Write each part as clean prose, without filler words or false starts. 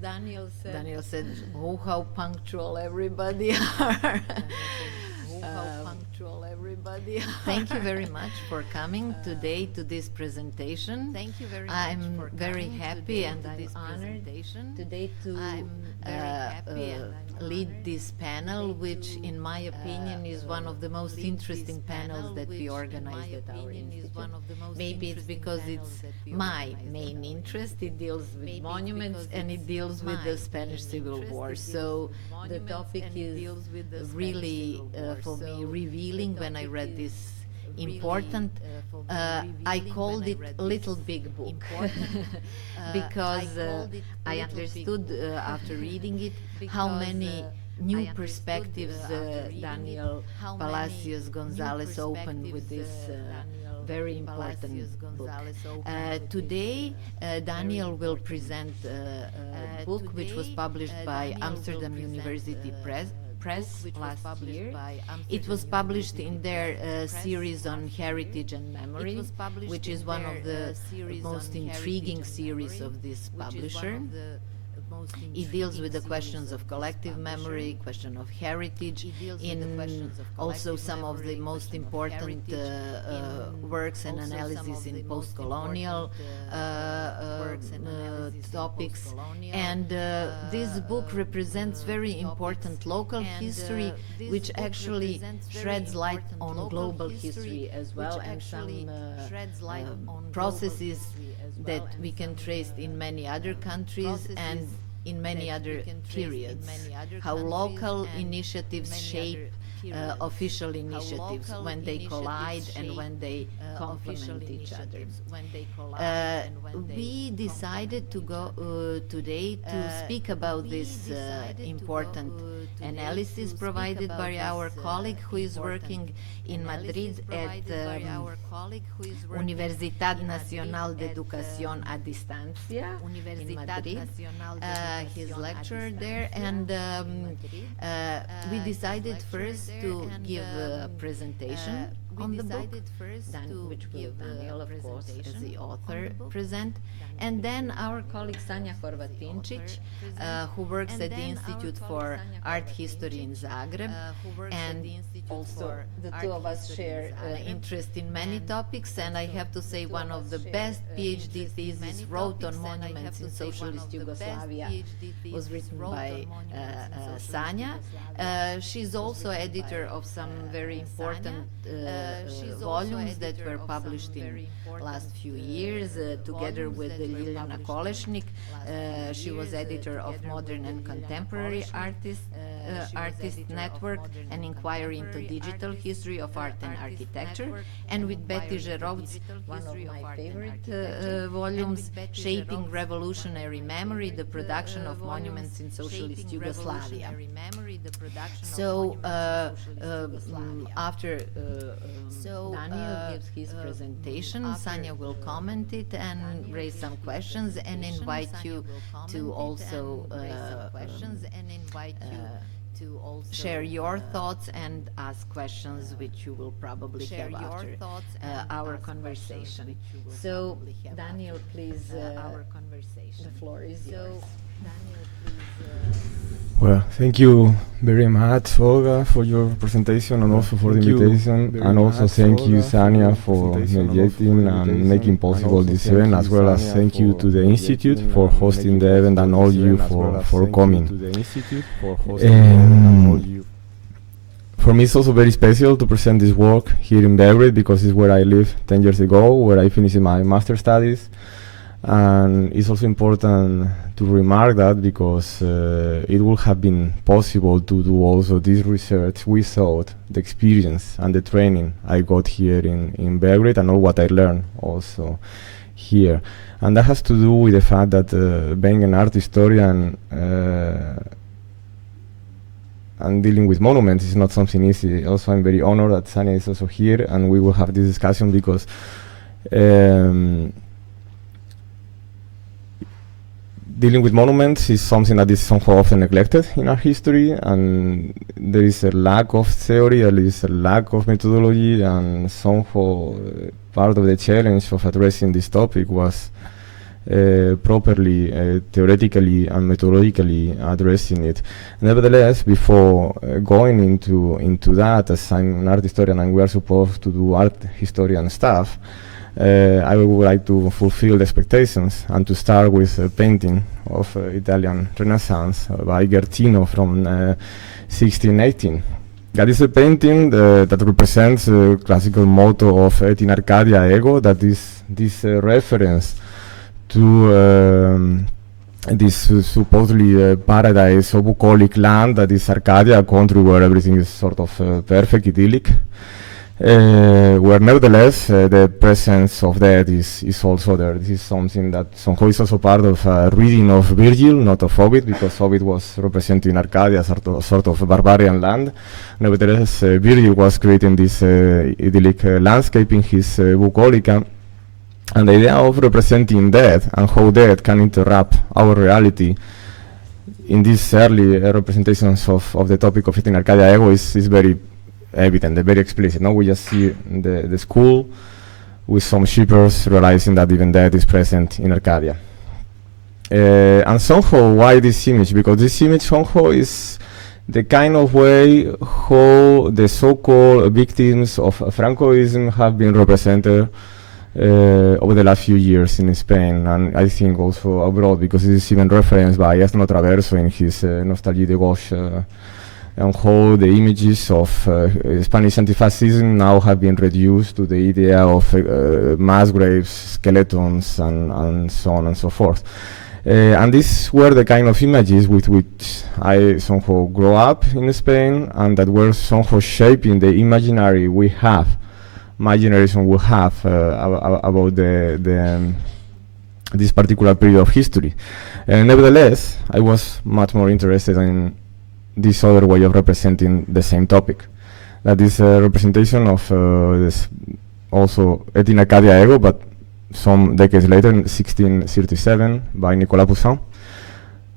Daniel said, "Oh, how punctual everybody are." Thank you very much for coming today to this presentation. I'm very happy and I'm honored today to lead this panel, which in my opinion is one of the most interesting panels that we organized at our institute. Maybe it's because it's my main interest. It deals with monuments and it deals with the Spanish Civil War. So the topic is really for me revealing when I read this important. I called it Little Big Book because I understood after reading it how many new perspectives Danela Palacios Gонzалеса opened with this very important book. Today, Daniel will present a book which was published by Amsterdam University Press last year. It was published in their series on heritage and memory, which is one of the most intriguing series of this publisher. It deals with the questions of collective memory, question of heritage, in also some of the most important works and analysis in post-colonial topics. And this book represents very important local history, which actually sheds light on global history as well, and some processes that we can trace in many other countries and in many other periods, how local initiatives shape official initiatives when they collide and when they complement each other. We decided to go today to speak about this important analysis provided by our colleague who is working in Madrid at Universidad Nacional de Educación a Distancia in Madrid. He's lecturer there, and we decided first to give a presentation on the book, which will Daniel, of course, as the author, present. And then our colleague Sanja Horvatincic, who works at the Institute for Art History in Zagreb, and also the two of us share interest in many topics, and I have to say one of the best PhD theses wrote on monuments in socialist Yugoslavia was written by Sanja. She's also editor of some very important volumes that were published in last few years together with Ljiljana Kolesnik. She was editor of Modern and Contemporary Artist Network, an inquiry into digital history of art and architecture, and with Betty Žerovc, one of my favorite volumes, Shaping Revolutionary Memory, the Production of Monuments in Socialist Yugoslavia. So after Daniel gives his presentation, Sanja will comment it and raise some questions and invite you to also share your thoughts and ask questions which you will probably have after our conversation. So, Daniel, please, the floor is yours. Well, thank you very much, Olga, for your presentation and also for the invitation. And also thank you, Sanja, for mediating and making possible this event, as well as thank you to the Institute for hosting the event and all you for coming. For me, it's also very special to present this work here in Belgrade because it's where I lived 10 years ago, where I finished my master's studies. And it's also important to remark that because it would have been possible to do also this research without the experience and the training I got here in Belgrade and all what I learned also here. And that has to do with the fact that being an art historian and dealing with monuments is not something easy. Also, I'm very honored that Sanja is also here and we will have this discussion because dealing with monuments is something that is somehow often neglected in our history, and there is a lack of theory, there is a lack of methodology, and somehow part of the challenge of addressing this topic was properly, theoretically and methodologically addressing it. Nevertheless, before going into that, as I'm an art historian and we are supposed to do art historian stuff, I would like to fulfill the expectations and to start with a painting of Italian Renaissance by Ghertino from 1618. That is a painting that represents the classical motto of Et in Arcadia Ego, that is this reference to this supposedly paradise or bucolic land that is Arcadia, a country where everything is sort of perfect, idyllic. Where nevertheless the presence of death is also there. This is something that somehow is also part of a reading of Virgil, not of Ovid, because Ovid was representing Arcadia, sort of barbarian land. Nevertheless, Virgil was creating this idyllic landscape in his Bucolica. And the idea of representing death and how death can interrupt our reality in these early representations of the topic of it in Arcadia Ego is very evident, very explicit. No, we just see the school with some shepherds realizing that even death is present in Arcadia. And somehow, why this image? Because this image somehow is the kind of way how the so-called victims of Francoism have been represented over the last few years in Spain, and I think also abroad, because it is even referenced by Ethno Traverso in his Nostalgie de Gauche, and how the images of Spanish anti-fascism now have been reduced to the idea of mass graves, skeletons, and so on and so forth. And these were the kind of images with which I somehow grew up in Spain, and that were somehow shaping the imaginary we have, my generation will have about this particular period of history. Nevertheless, I was much more interested in this other way of representing the same topic. That is a representation of this also Et in Arcadia Ego, but some decades later, in 1637, by Nicolas Poussin,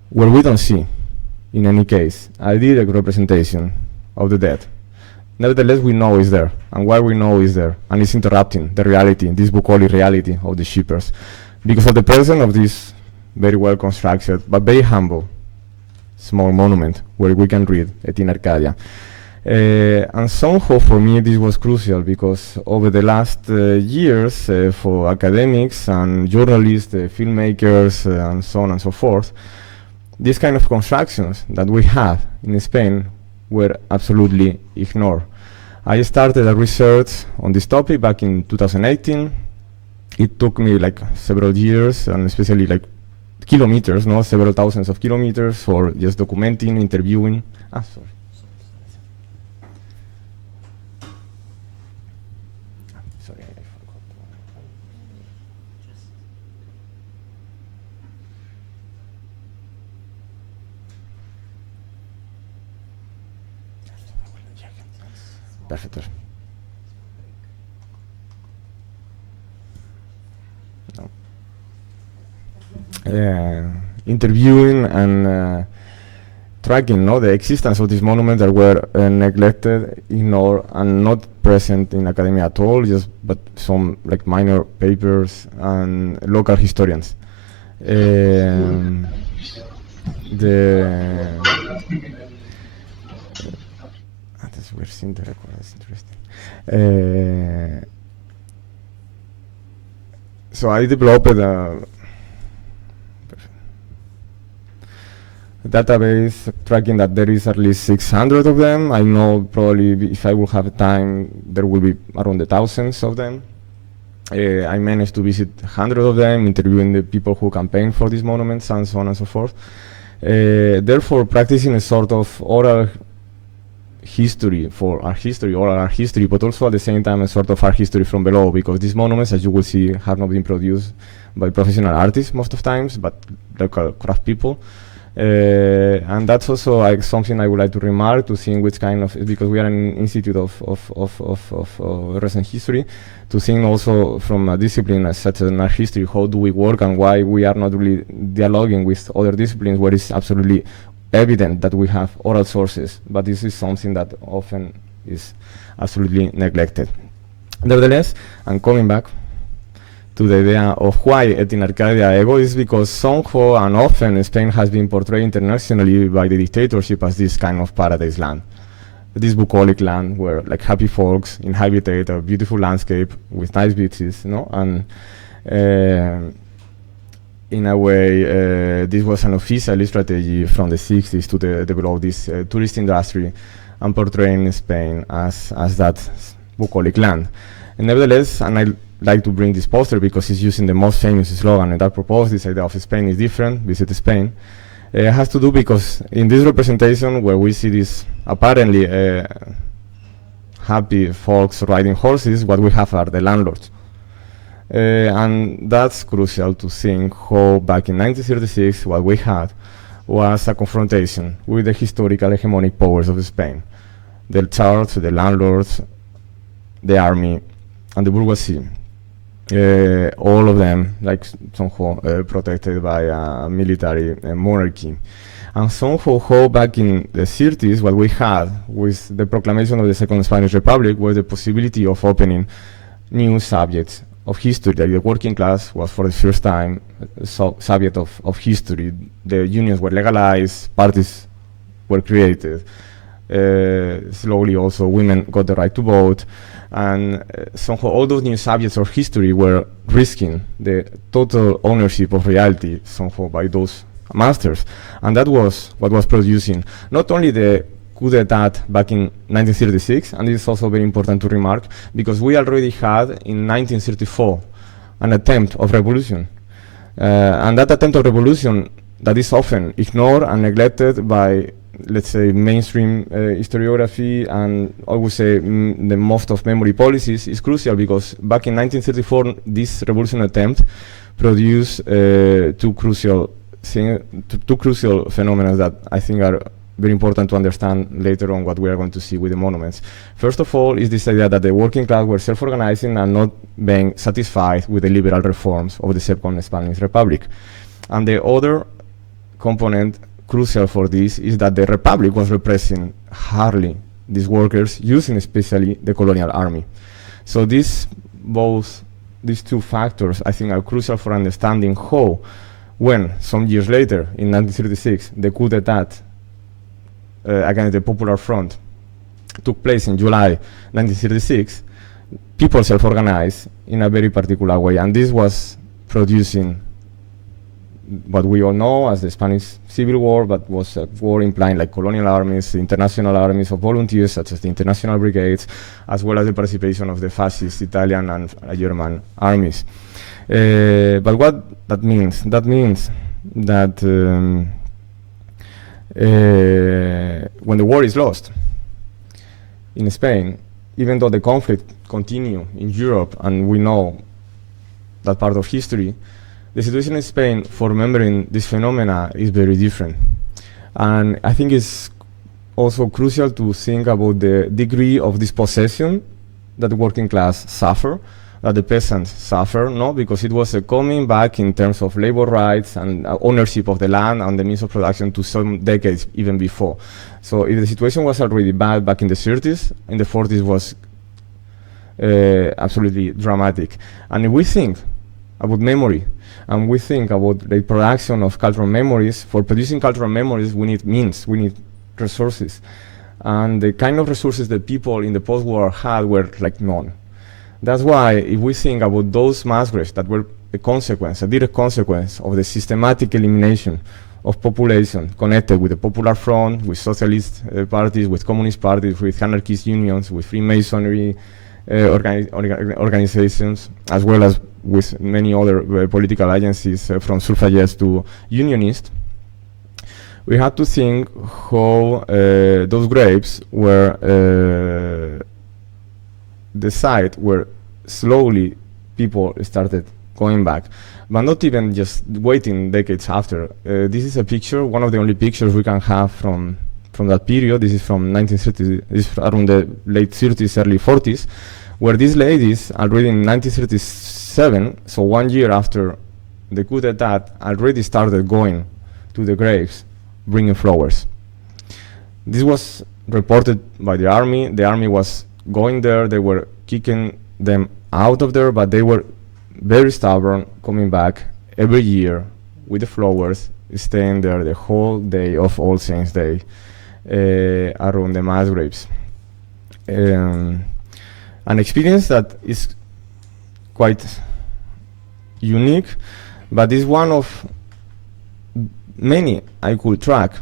where we don't see, in any case, a direct representation of the dead. Nevertheless, we know it's there, and why we know it's there, and it's interrupting the reality, this bucolic reality of the shepherds, because of the presence of this very well constructed, but very humble, small monument where we can read Et in Arcadia. And somehow for me this was crucial, because over the last years for academics and journalists, filmmakers, and so on and so forth, these kind of constructions that we have in Spain were absolutely ignored. I started a research on this topic back in 2018. It took me like several years, and especially like kilometers, no, several thousands of kilometers for just documenting, interviewing. Sorry. Sorry, I forgot. Perfect. Interviewing and tracking the existence of these monuments that were neglected, ignored, and not present in academia at all, but some like minor papers and local historians. That's weird thing to record. That's interesting. So I developed a database tracking that there is at least 600 of them. I know probably if I will have time, there will be around the thousands of them. I managed to visit 100 of them, interviewing the people who campaigned for these monuments and so on and so forth. Therefore, practicing a sort of oral history for art history, oral art history, but also at the same time a sort of art history from below, because these monuments, as you will see, have not been produced by professional artists most of times, but local craft people. And that's also like something I would like to remark, to see which kind of, because we are an institute of recent history, to think also from a discipline as such as an art history, how do we work and why we are not really dialoguing with other disciplines where it's absolutely evident that we have oral sources, but this is something that often is absolutely neglected. Nevertheless, and coming back to the idea of why et in Arcadia ego is because somehow and often Spain has been portrayed internationally by the dictatorship as this kind of paradise land. This bucolic land where like happy folks inhabitate a beautiful landscape with nice beaches, no? And in a way, this was an official strategy from the 60s to develop this tourist industry and portraying Spain as that bucolic land. And nevertheless, and I like to bring this poster because it's using the most famous slogan that proposed this idea of Spain is different, visit Spain. It has to do because in this representation where we see this apparently happy folks riding horses, what we have are the landlords. And that's crucial to think how back in 1936 what we had was a confrontation with the historical hegemonic powers of Spain. The church, the landlords, the army, and the bourgeoisie. All of them like somehow protected by a military monarchy. And somehow how back in the 30s what we had with the proclamation of the Second Spanish Republic was the possibility of opening new subjects of history. Like the working class was for the first time subject of history. The unions were legalized, parties were created. Slowly also women got the right to vote. And somehow all those new subjects of history were risking the total ownership of reality somehow by those masters. And that was what was producing not only the coup d'etat back in 1936, and this is also very important to remark, because we already had in 1934 an attempt of revolution. And that attempt of revolution that is often ignored and neglected by, let's say, mainstream historiography and I would say the most of memory policies is crucial because back in 1934 this revolution attempt produced two crucial phenomena that I think are very important to understand later on what we are going to see with the monuments. First of all is this idea that the working class were self-organizing and not being satisfied with the liberal reforms of the Second Spanish Republic. And the other component crucial for this is that the Republic was repressing hardly these workers, using especially the colonial army. So these two factors I think are crucial for understanding how, when some years later in 1936 the coup d'etat against the Popular Front took place in July 1936, people self-organized in a very particular way, and this was producing what we all know as the Spanish Civil War, but was a war implying like colonial armies, international armies of volunteers such as the International Brigades, as well as the participation of the fascist Italian and German armies. But what that means? That means that when the war is lost in Spain, even though the conflict continues in Europe, and we know that part of history, the situation in Spain for remembering this phenomena is very different. And I think it's also crucial to think about the degree of dispossession that the working class suffer, that the peasants suffer, no? Because it was coming back in terms of labor rights and ownership of the land and the means of production to some decades even before. So if the situation was already bad back in the 30s, in the 40s was absolutely dramatic. And if we think about memory, and we think about the production of cultural memories, for producing cultural memories we need means, we need resources. And the kind of resources that people in the post-war had were like none. That's why if we think about those mass graves that were a direct consequence of the systematic elimination of population connected with the Popular Front, with socialist parties, with communist parties, with anarchist unions, with Freemasonry organizations, as well as with many other political agencies from suffragettes to unionists, we had to think how those graves were the site where slowly people started going back, but not even just waiting decades after. This is a picture, one of the only pictures we can have from that period. This is from 1930s, this is around the late 30s, early 40s, where these ladies already in 1937, so 1 year after the coup d'etat, already started going to the graves, bringing flowers. This was reported by the army. The army was going there, they were kicking them out of there, but they were very stubborn, coming back every year with the flowers, staying there the whole day of All Saints' Day around the mass graves. An experience that is quite unique, but is one of many I could track.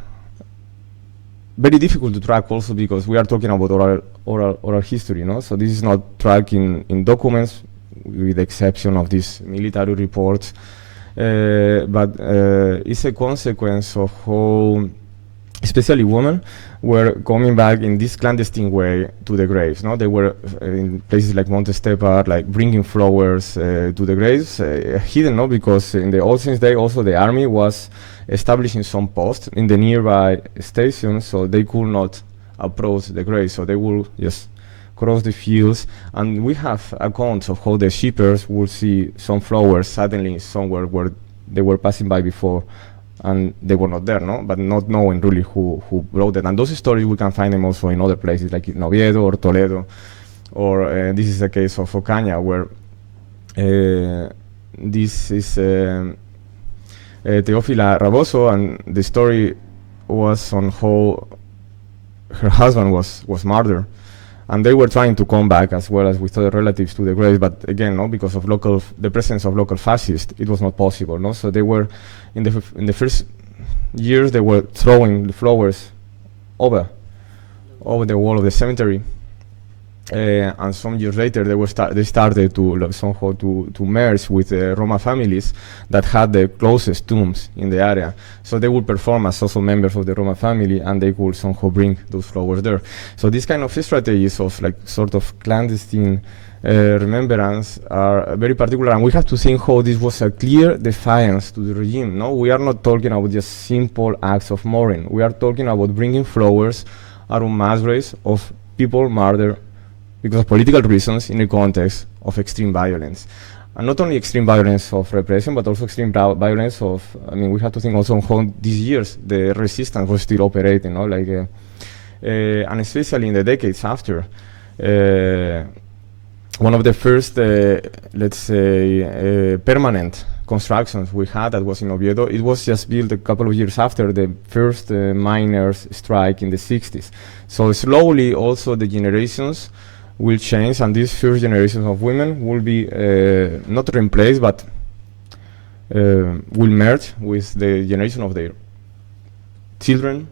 Very difficult to track also because we are talking about oral history, no? So this is not tracked in documents, with the exception of these military reports, but it's a consequence of how, especially women, were coming back in this clandestine way to the graves. No, they were in places like Monte Estepa, like bringing flowers to the graves, hidden. No, because in the All Saints' Day also the army was establishing some posts in the nearby stations, so they could not approach the graves. So they will just cross the fields, and we have accounts of how the shippers would see some flowers suddenly somewhere where they were passing by before, and they were not there, no? But not knowing really who brought it. And those stories we can find them also in other places like in Oviedo or Toledo, or this is the case of Ocaña, where this is Teófila Raboso, and the story was on how her husband was murdered. And they were trying to come back as well as with other relatives to the graves, but again, no, because of the presence of local fascists, it was not possible, no. So they were in the first years they were throwing the flowers over the wall of the cemetery, and some years later they started to somehow to merge with the Roma families that had the closest tombs in the area. So they would perform as also members of the Roma family, and they could somehow bring those flowers there. So these kind of strategies of like sort of clandestine remembrance are very particular, and we have to think how this was a clear defiance to the regime. No, we are not talking about just simple acts of mourning. We are talking about bringing flowers around mass graves of people murdered because of political reasons in the context of extreme violence. And not only extreme violence of repression, but also extreme violence of, I mean, we have to think also on how these years the resistance was still operating, no? Like, and especially in the decades after. One of the first, let's say, permanent constructions we had that was in Oviedo, it was just built a couple of years after the first miners' strike in the 60s. So slowly also the generations will change, and these first generations of women will be not replaced, but will merge with the generation of their children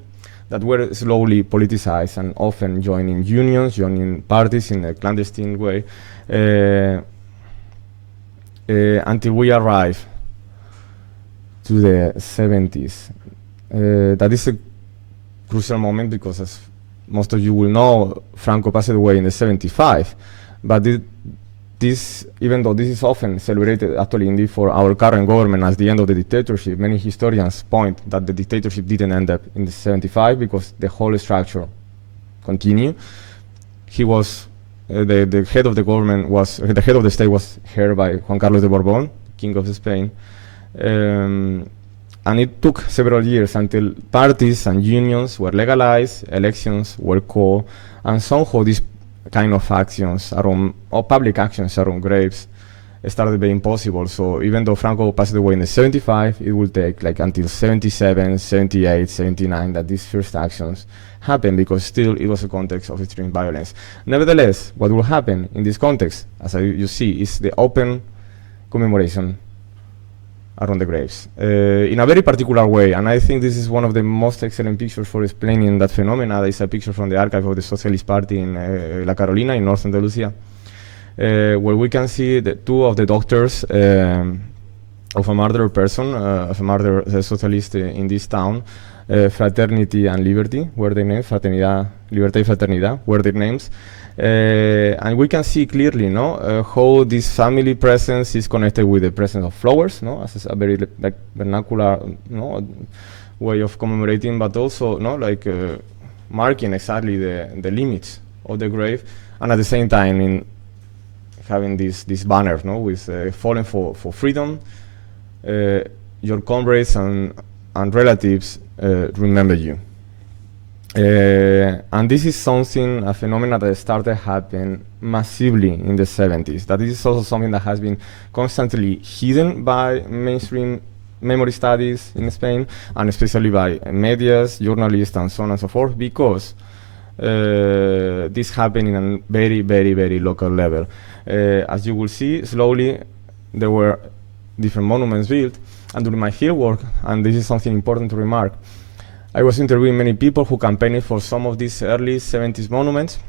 that were slowly politicized and often joining unions, joining parties in a clandestine way, until we arrive to the 70s. That is a crucial moment because, as most of you will know, Franco passed away in the 75, but this, even though this is often celebrated actually indeed for our current government as the end of the dictatorship, many historians point that the dictatorship didn't end up in the 75 because the whole structure continued. He was, the head of the government was, the head of the state was hired by Juan Carlos de Borbón, King of Spain. And it took several years until parties and unions were legalized, elections were called, and somehow these kind of actions around, or public actions around graves started being possible. So even though Franco passed away in the 75, it will take like until 77, 78, 79 that these first actions happen, because still it was a context of extreme violence. Nevertheless, what will happen in this context, as you see, is the open commemoration around the graves in a very particular way. And I think this is one of the most excellent pictures for explaining that phenomena. It's a picture from the archive of the Socialist Party in La Carolina in North Andalusia, where we can see the two of the doctors of a murdered person, of a murdered socialist in this town. Fraternity and Liberty were their names. Fraternidad, Libertad y Fraternidad were their names. And we can see clearly, no, how this family presence is connected with the presence of flowers, no, as a very like vernacular, no, way of commemorating, but also, no, like marking exactly the limits of the grave, and at the same time in having this banner, no, with falling for freedom. Your comrades and relatives remember you. And this is something, a phenomenon that started happening massively in the 70s. That is also something that has been constantly hidden by mainstream memory studies in Spain, and especially by medias, journalists, and so on and so forth, because this happened in a very, very, very local level. As you will see, slowly there were different monuments built, and during my fieldwork, and this is something important to remark, I was interviewing many people who campaigned for some of these early 70s monuments,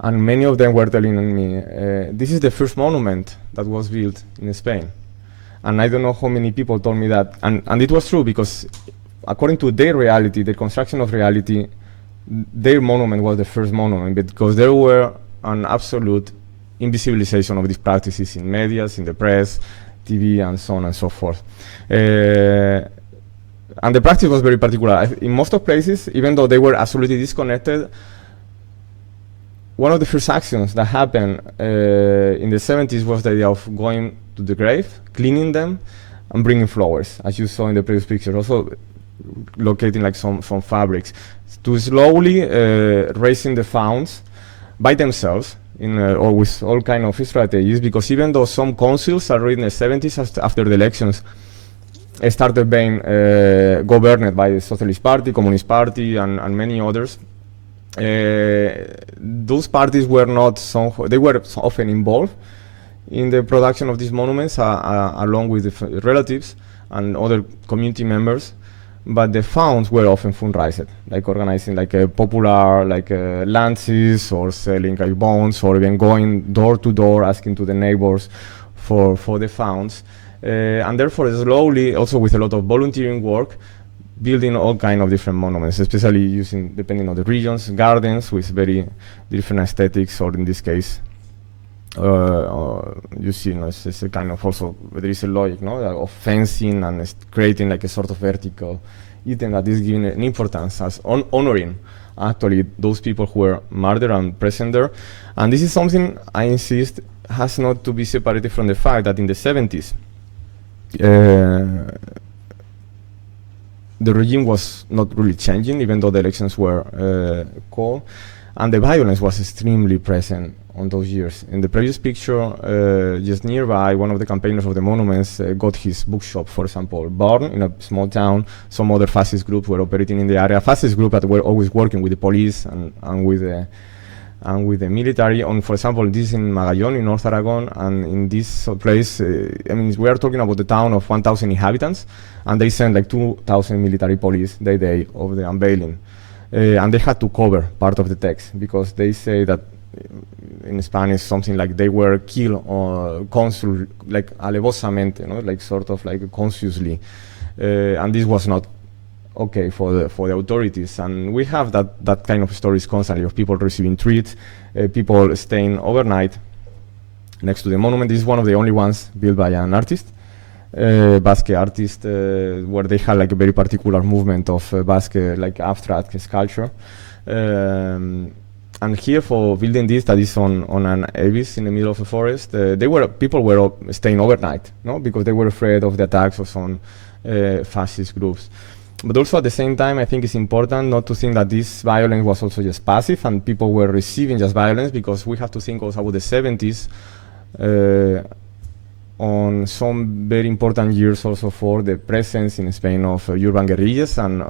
and many of them were telling me, this is the first monument that was built in Spain. And I don't know how many people told me that, and it was true, because according to their reality, the construction of reality, their monument was the first monument, because there were an absolute invisibilization of these practices in medias, in the press, TV, and so on and so forth. And the practice was very particular. In most of places, even though they were absolutely disconnected, one of the first actions that happened in the 70s was the idea of going to the grave, cleaning them, and bringing flowers, as you saw in the previous picture. Also locating like some fabrics, to slowly raising the funds by themselves, or with all kind of strategies, because even though some councils already in the 70s, after the elections, started being governed by the Socialist Party, Communist Party, and many others, those parties were not they were often involved in the production of these monuments, along with the relatives and other community members, but the funds were often fundraised, like organizing like a popular lances, or selling like bonds, or even going door to door asking to the neighbors for the funds. And therefore, slowly, also with a lot of volunteering work, building all kind of different monuments, especially using, depending on the regions, gardens with very different aesthetics, or in this case, you see, it's a kind of also, there is a logic, of fencing and creating like a sort of vertical item that is given an importance as honoring actually those people who were murdered and present there. And this is something I insist has not to be separated from the fact that in the 70s, the regime was not really changing, even though the elections were called, and the violence was extremely present on those years. In the previous picture, just nearby, one of the campaigners of the monuments got his bookshop, for example, burned in a small town. Some other fascist groups were operating in the area. Fascist groups that were always working with the police and with the military. On, for example, this in Magallón, in North Aragon, and in this place, I mean, we are talking about the town of 1,000 inhabitants, and they sent like 2,000 military police the day of the unveiling. And they had to cover part of the text, because they say that in Spanish something like they were killed like alevosamente, like sort of like consciously, and this was not okay for the authorities. And we have that kind of stories constantly of people receiving treats, people staying overnight next to the monument. This is one of the only ones built by an artist, Basque artist, where they had like a very particular movement of Basque like abstract sculpture. And here, for building this, that is on an abyss in the middle of a forest, people were staying overnight, because they were afraid of the attacks of some fascist groups. But also at the same time, I think it's important not to think that this violence was also just passive and people were receiving just violence, because we have to think also about the 70s, on some very important years also for the presence in Spain of urban guerrillas and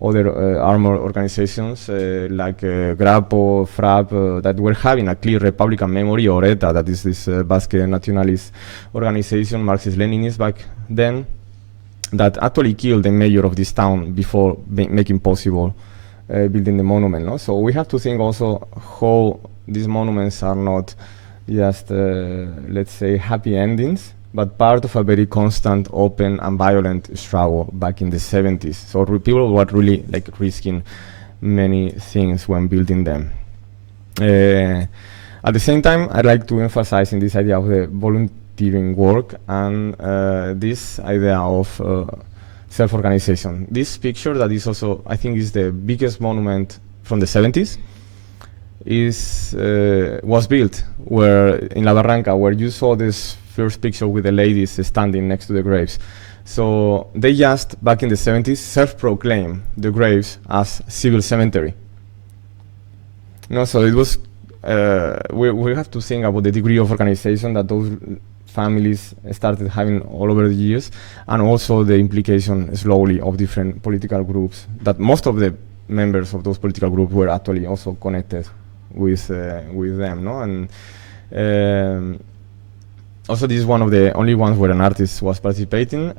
other armored organizations like Grapo, FRAP, that were having a clear Republican memory, or ETA, that is this Basque nationalist organization, Marxist-Leninist back then, that actually killed the mayor of this town before making possible building the monument. So we have to think also how these monuments are not just, let's say, happy endings, but part of a very constant, open, and violent struggle back in the 70s. So people were really like risking many things when building them. At the same time, I'd like to emphasize in this idea of the volunteering work and this idea of self-organization. This picture that is also, I think, is the biggest monument from the 70s, was built in La Barranca, where you saw this first picture with the ladies standing next to the graves. So they just, back in the 70s, self-proclaimed the graves as civil cemetery. No, so it was, we have to think about the degree of organization that those families started having all over the years, and also the implication slowly of different political groups, that most of the members of those political groups were actually also connected with them, no? And also this is one of the only ones where an artist was participating,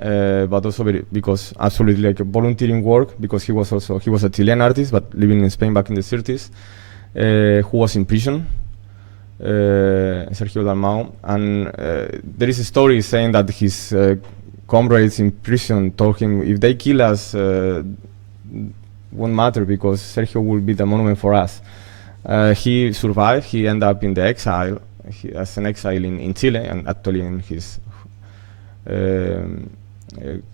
but also because absolutely like a volunteering work, because he was a Chilean artist, but living in Spain back in the 30s, who was in prison, Sergio Dalmau, and there is a story saying that his comrades in prison told him, if they kill us, won't matter because Sergio will be the monument for us. He survived. He ended up in the exile, as an exile in Chile, and actually in his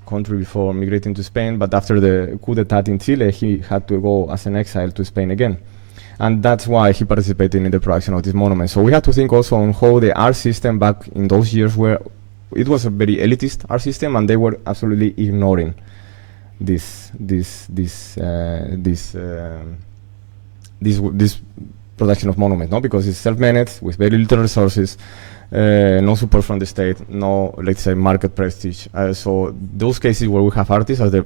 country before migrating to Spain. But after the coup d'etat in Chile, he had to go as an exile to Spain again. And that's why he participated in the production of this monument. So we have to think also on how the art system back in those years where it was a very elitist art system, and they were absolutely ignoring this production of monuments, no? Because it's self-managed with very little resources, no support from the state, no, let's say, market prestige. So those cases where we have artists, as the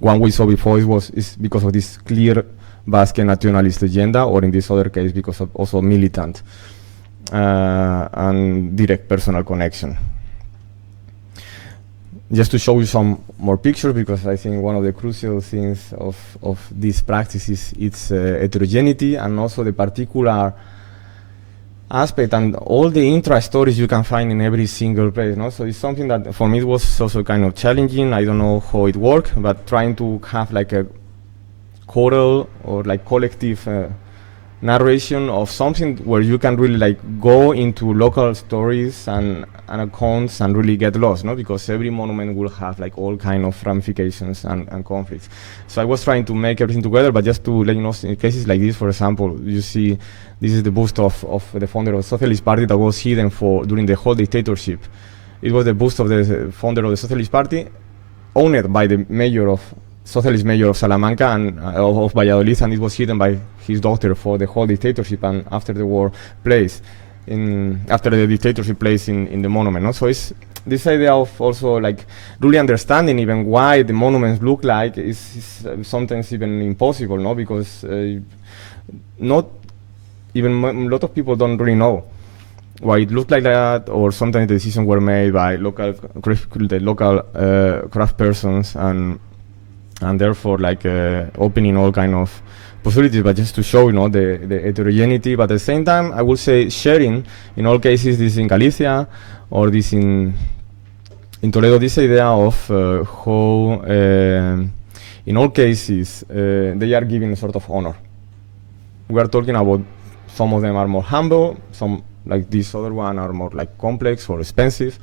one we saw before, is because of this clear Basque nationalist agenda, or in this other case because of also militant and direct personal connection. Just to show you some more pictures, because I think one of the crucial things of these practices is its heterogeneity, and also the particular aspect and all the intra-stories you can find in every single place, no? So it's something that for me it was also kind of challenging. I don't know how it worked, but trying to have like a choral or like collective narration of something where you can really like go into local stories and accounts and really get lost, no? Because every monument will have like all kind of ramifications and conflicts. So I was trying to make everything together, but just to let you know, in cases like this, for example, you see this is the bust of the founder of the Socialist Party that was hidden during the whole dictatorship. It was the bust of the founder of the Socialist Party, owned by the Socialist mayor of Salamanca and of Valladolid, and it was hidden by his daughter for the whole dictatorship and after the war after the dictatorship place in the monument, no? So it's this idea of also like really understanding even why the monuments look like is sometimes even impossible, no? Because not even a lot of people don't really know why it looked like that, or sometimes the decisions were made by local craft persons and therefore like opening all kind of possibilities, but just to show, you know, the heterogeneity, but at the same time I would say sharing in all cases, this in Galicia or this in Toledo, this idea of how in all cases they are given a sort of honor. We are talking about some of them are more humble, some like this other one are more like complex or expensive,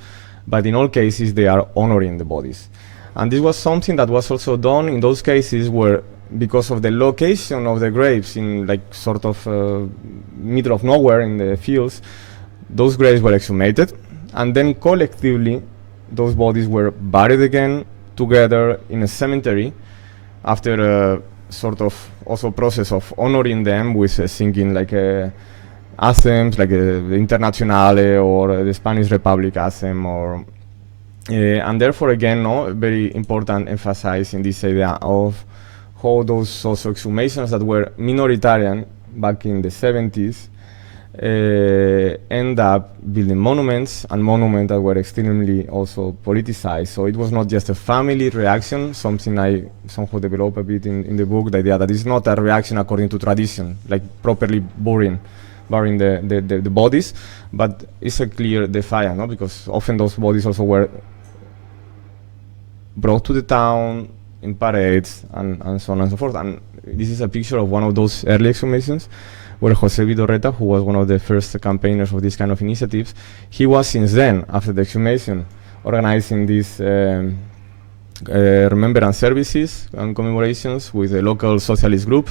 but in all cases they are honoring the bodies. And this was something that was also done in those cases where, because of the location of the graves in like sort of middle of nowhere in the fields, those graves were exhumated, and then collectively those bodies were buried again together in a cemetery after a sort of also process of honoring them with singing like anthems like the Internationale or the Spanish Republic anthem, or and therefore again, no, very important emphasize in this idea of how those also exhumations that were minoritarian back in the 70s end up building monuments, and monuments that were extremely also politicized. So it was not just a family reaction, something I somehow developed a bit in the book, the idea that it's not a reaction according to tradition, like properly burying the bodies, but it's a clear defiance, no? Because often those bodies also were brought to the town in parades and so on and so forth. And this is a picture of one of those early exhumations where Jose Vidorreta, who was one of the first campaigners of these kind of initiatives, he was since then, after the exhumation, organizing these remembrance services and commemorations with a local socialist group.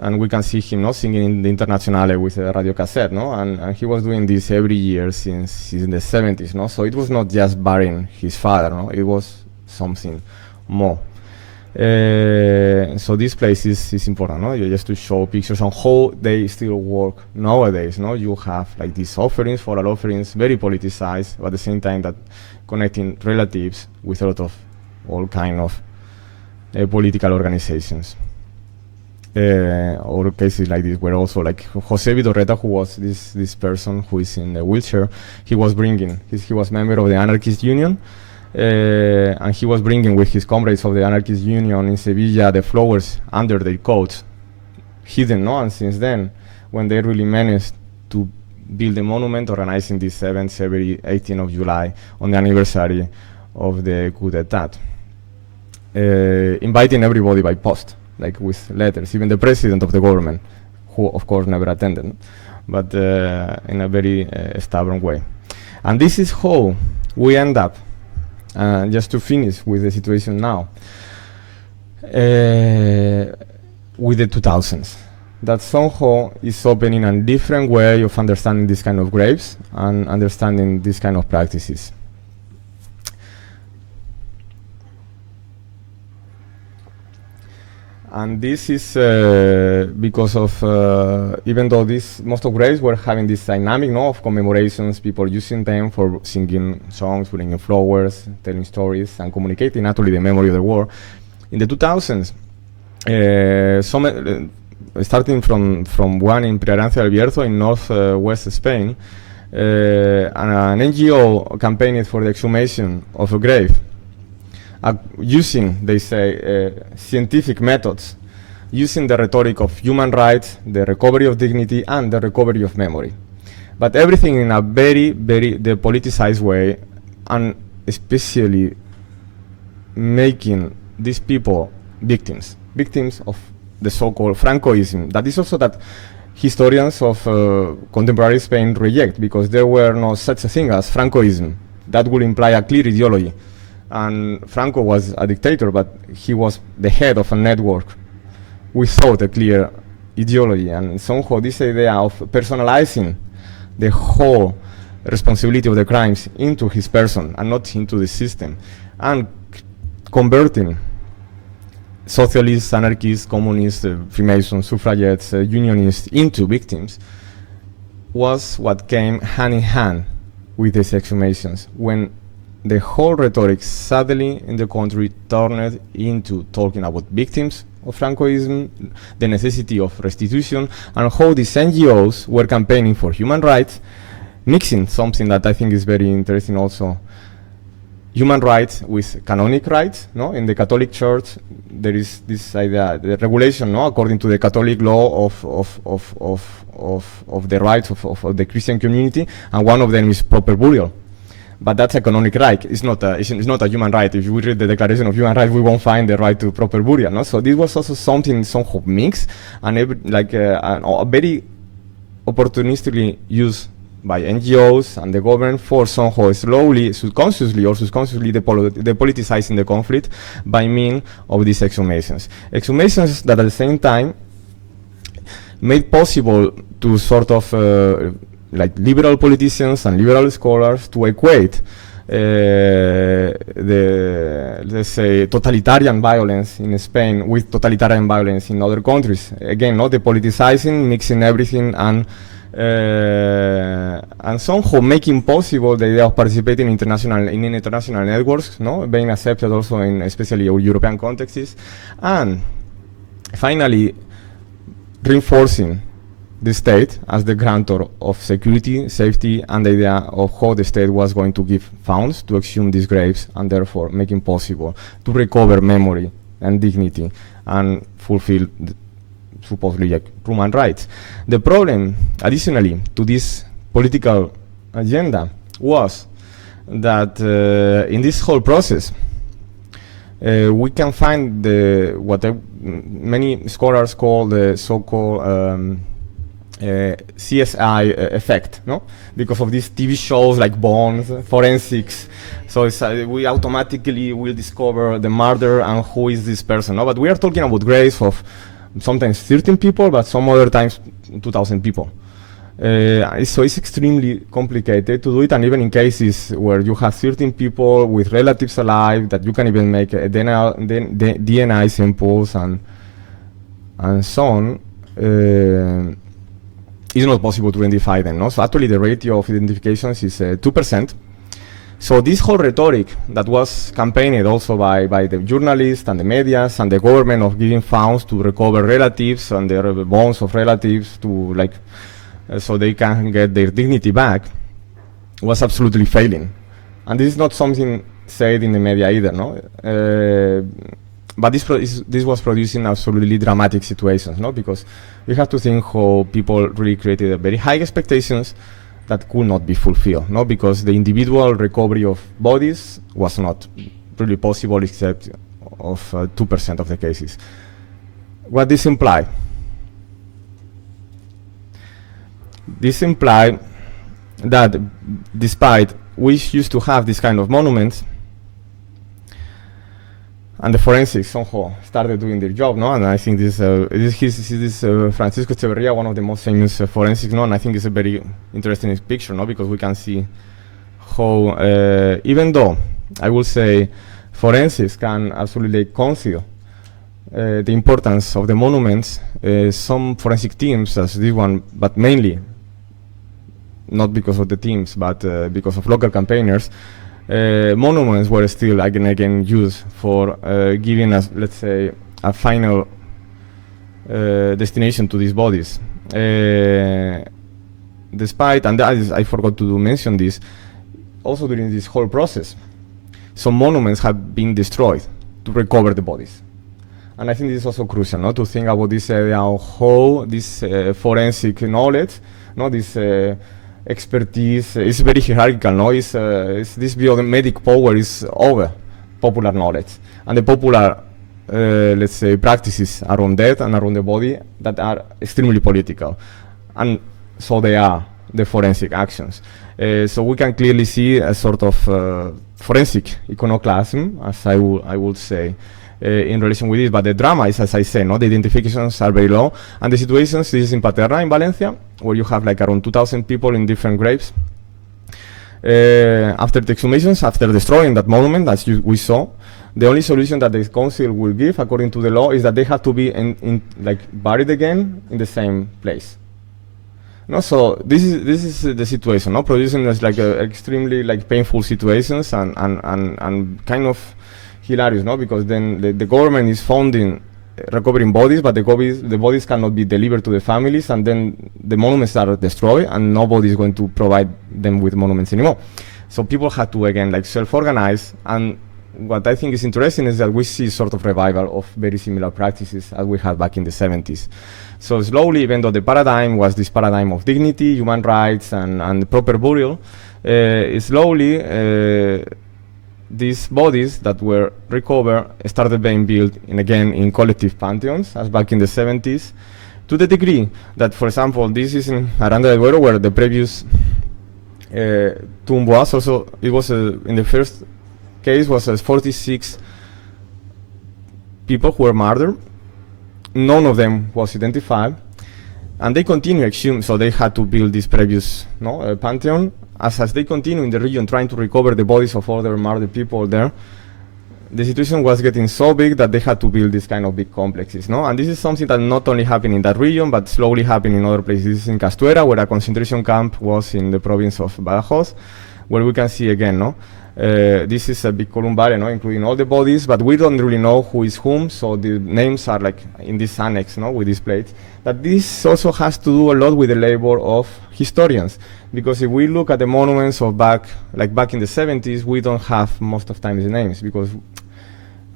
And we can see him, no, singing in the Internationale with a radio cassette, no? And he was doing this every year since in the 70s, no? So it was not just burying his father, no? It was something more. So this place is important, no? Just to show pictures on how they still work nowadays, no? You have like these offerings, floral offerings, very politicized, but at the same time that connecting relatives with a lot of all kind of political organizations. Or cases like this were also like Jose Vidorreta, who was this person who is in the wheelchair. He was bringing, he was member of the Anarchist Union, and he was bringing with his comrades of the Anarchist Union in Sevilla the flowers under their coats, hidden, no? And since then, when they really managed to build a monument, organizing these events every 18th of July on the anniversary of the coup d'etat, inviting everybody by post, like with letters, even the president of the government, who of course never attended, but in a very stubborn way. And this is how we end up, just to finish with the situation now, with the 2000s. That somehow is opening a different way of understanding this kind of graves and understanding this kind of practices. And this is because of, even though most of graves were having this dynamic, no, of commemorations, people using them for singing songs, putting in flowers, telling stories, and communicating actually the memory of the war. In the 2000s, starting from one in Priarancia del Bierzo in northwest Spain, an NGO campaigned for the exhumation of a grave, using, they say, scientific methods, using the rhetoric of human rights, the recovery of dignity, and the recovery of memory. But everything in a very, very depoliticized way, and especially making these people victims of the so-called Francoism. That is also that historians of contemporary Spain reject, because there were no such a thing as Francoism. That would imply a clear ideology. And Franco was a dictator, but he was the head of a network without a clear ideology. And somehow this idea of personalizing the whole responsibility of the crimes into his person and not into the system, and converting socialists, anarchists, communists, Freemasons, suffragettes, unionists into victims, was what came hand in hand with these exhumations, when the whole rhetoric suddenly in the country turned into talking about victims of Francoism, the necessity of restitution, and how these NGOs were campaigning for human rights, mixing something that I think is very interesting also, human rights with canonic rights. No? In the Catholic Church, there is this idea, the regulation, no? According to the Catholic law of the rights of the Christian community, and one of them is proper burial. But that's a canonic right. It's not a human right. If we read the Declaration of Human Rights, we won't find the right to proper burial. No? So this was also something somehow mixed, and very opportunistically used by NGOs and the government for somehow slowly, subconsciously depoliticizing the conflict by means of these exhumations. Exhumations that at the same time made possible to sort of like liberal politicians and liberal scholars to equate the, let's say, totalitarian violence in Spain with totalitarian violence in other countries. Again, not the politicizing, mixing everything, and somehow making possible the idea of participating in international networks, no, being accepted also in especially European contexts, and finally reinforcing the state as the grantor of security, safety, and the idea of how the state was going to give funds to exhume these graves, and therefore making possible to recover memory and dignity and fulfill supposedly like human rights. The problem, additionally to this political agenda, was that in this whole process we can find what many scholars call the so-called CSI effect, no? Because of these TV shows like Bones, forensics. So it's, we automatically will discover the murderer and who is this person. No? But we are talking about graves of sometimes 13 people, but some other times 2,000 people. So it's extremely complicated to do it, and even in cases where you have certain people with relatives alive, that you can even make a DNA samples and so on, it's not possible to identify them. No? So actually the ratio of identifications is 2%. So this whole rhetoric that was campaigned also by the journalists and the medias and the government of giving funds to recover relatives and the bones of relatives to so they can get their dignity back was absolutely failing. And this is not something said in the media either, no? But this was producing absolutely dramatic situations, no? Because we have to think how people really created a very high expectations that could not be fulfilled, no? Because the individual recovery of bodies was not really possible except of 2% of the cases. What this imply? This implied that despite we used to have this kind of monuments, and the forensics somehow started doing their job, no? And I think this Francisco Echeverria, one of the most famous forensics, no? And I think it's a very interesting picture, no? Because we can see how, even though I will say forensics can absolutely conceal the importance of the monuments, some forensic teams, as this one, but mainly not because of the teams, but because of local campaigners, monuments were still again used for giving us, let's say, a final destination to these bodies. Despite, and I forgot to mention this, also during this whole process, some monuments have been destroyed to recover the bodies. And I think this is also crucial, no? To think about this area of how this forensic knowledge, no, this expertise is very hierarchical, no? It's this biomedic power is over popular knowledge, and the popular, let's say, practices around death and around the body that are extremely political, and so they are the forensic actions. So we can clearly see a sort of forensic iconoclasm, as I would say, in relation with this, but the drama is, as I say, no, the identifications are very low, and the situations, this is in Paterna in Valencia, where you have like around 2,000 people in different graves. After the exhumations, after destroying that monument, as we saw, the only solution that the council will give, according to the law, is that they have to be like buried again in the same place. No, so this is the situation, no, producing this like extremely like painful situations and kind of hilarious, no? Because then the government is funding recovering bodies, but the bodies cannot be delivered to the families, and then the monuments are destroyed, and nobody is going to provide them with monuments anymore. So people had to again like self-organize, and what I think is interesting is that we see sort of revival of very similar practices as we had back in the 70s. So slowly, even though the paradigm was this paradigm of dignity, human rights, and proper burial, slowly these bodies that were recovered started being built again in collective pantheons, as back in the 70s, to the degree that, for example, this is in Aranda de Duero, where the previous tomb was. Also, it was in the first case was 46 people who were murdered. None of them was identified, and they continue exhumed, so they had to build this previous pantheon. As they continue in the region trying to recover the bodies of other murdered people there, the situation was getting so big that they had to build this kind of big complexes, no? And this is something that not only happened in that region, but slowly happened in other places. In Castuera, where a concentration camp was in the province of Badajoz, where we can see again, no? This is a big columbarium, no? Including all the bodies, but we don't really know who is whom, so the names are like in this annex, no? With these plates. But this also has to do a lot with the labor of historians. Because if we look at the monuments of back in the 70s, we don't have most of times the names, because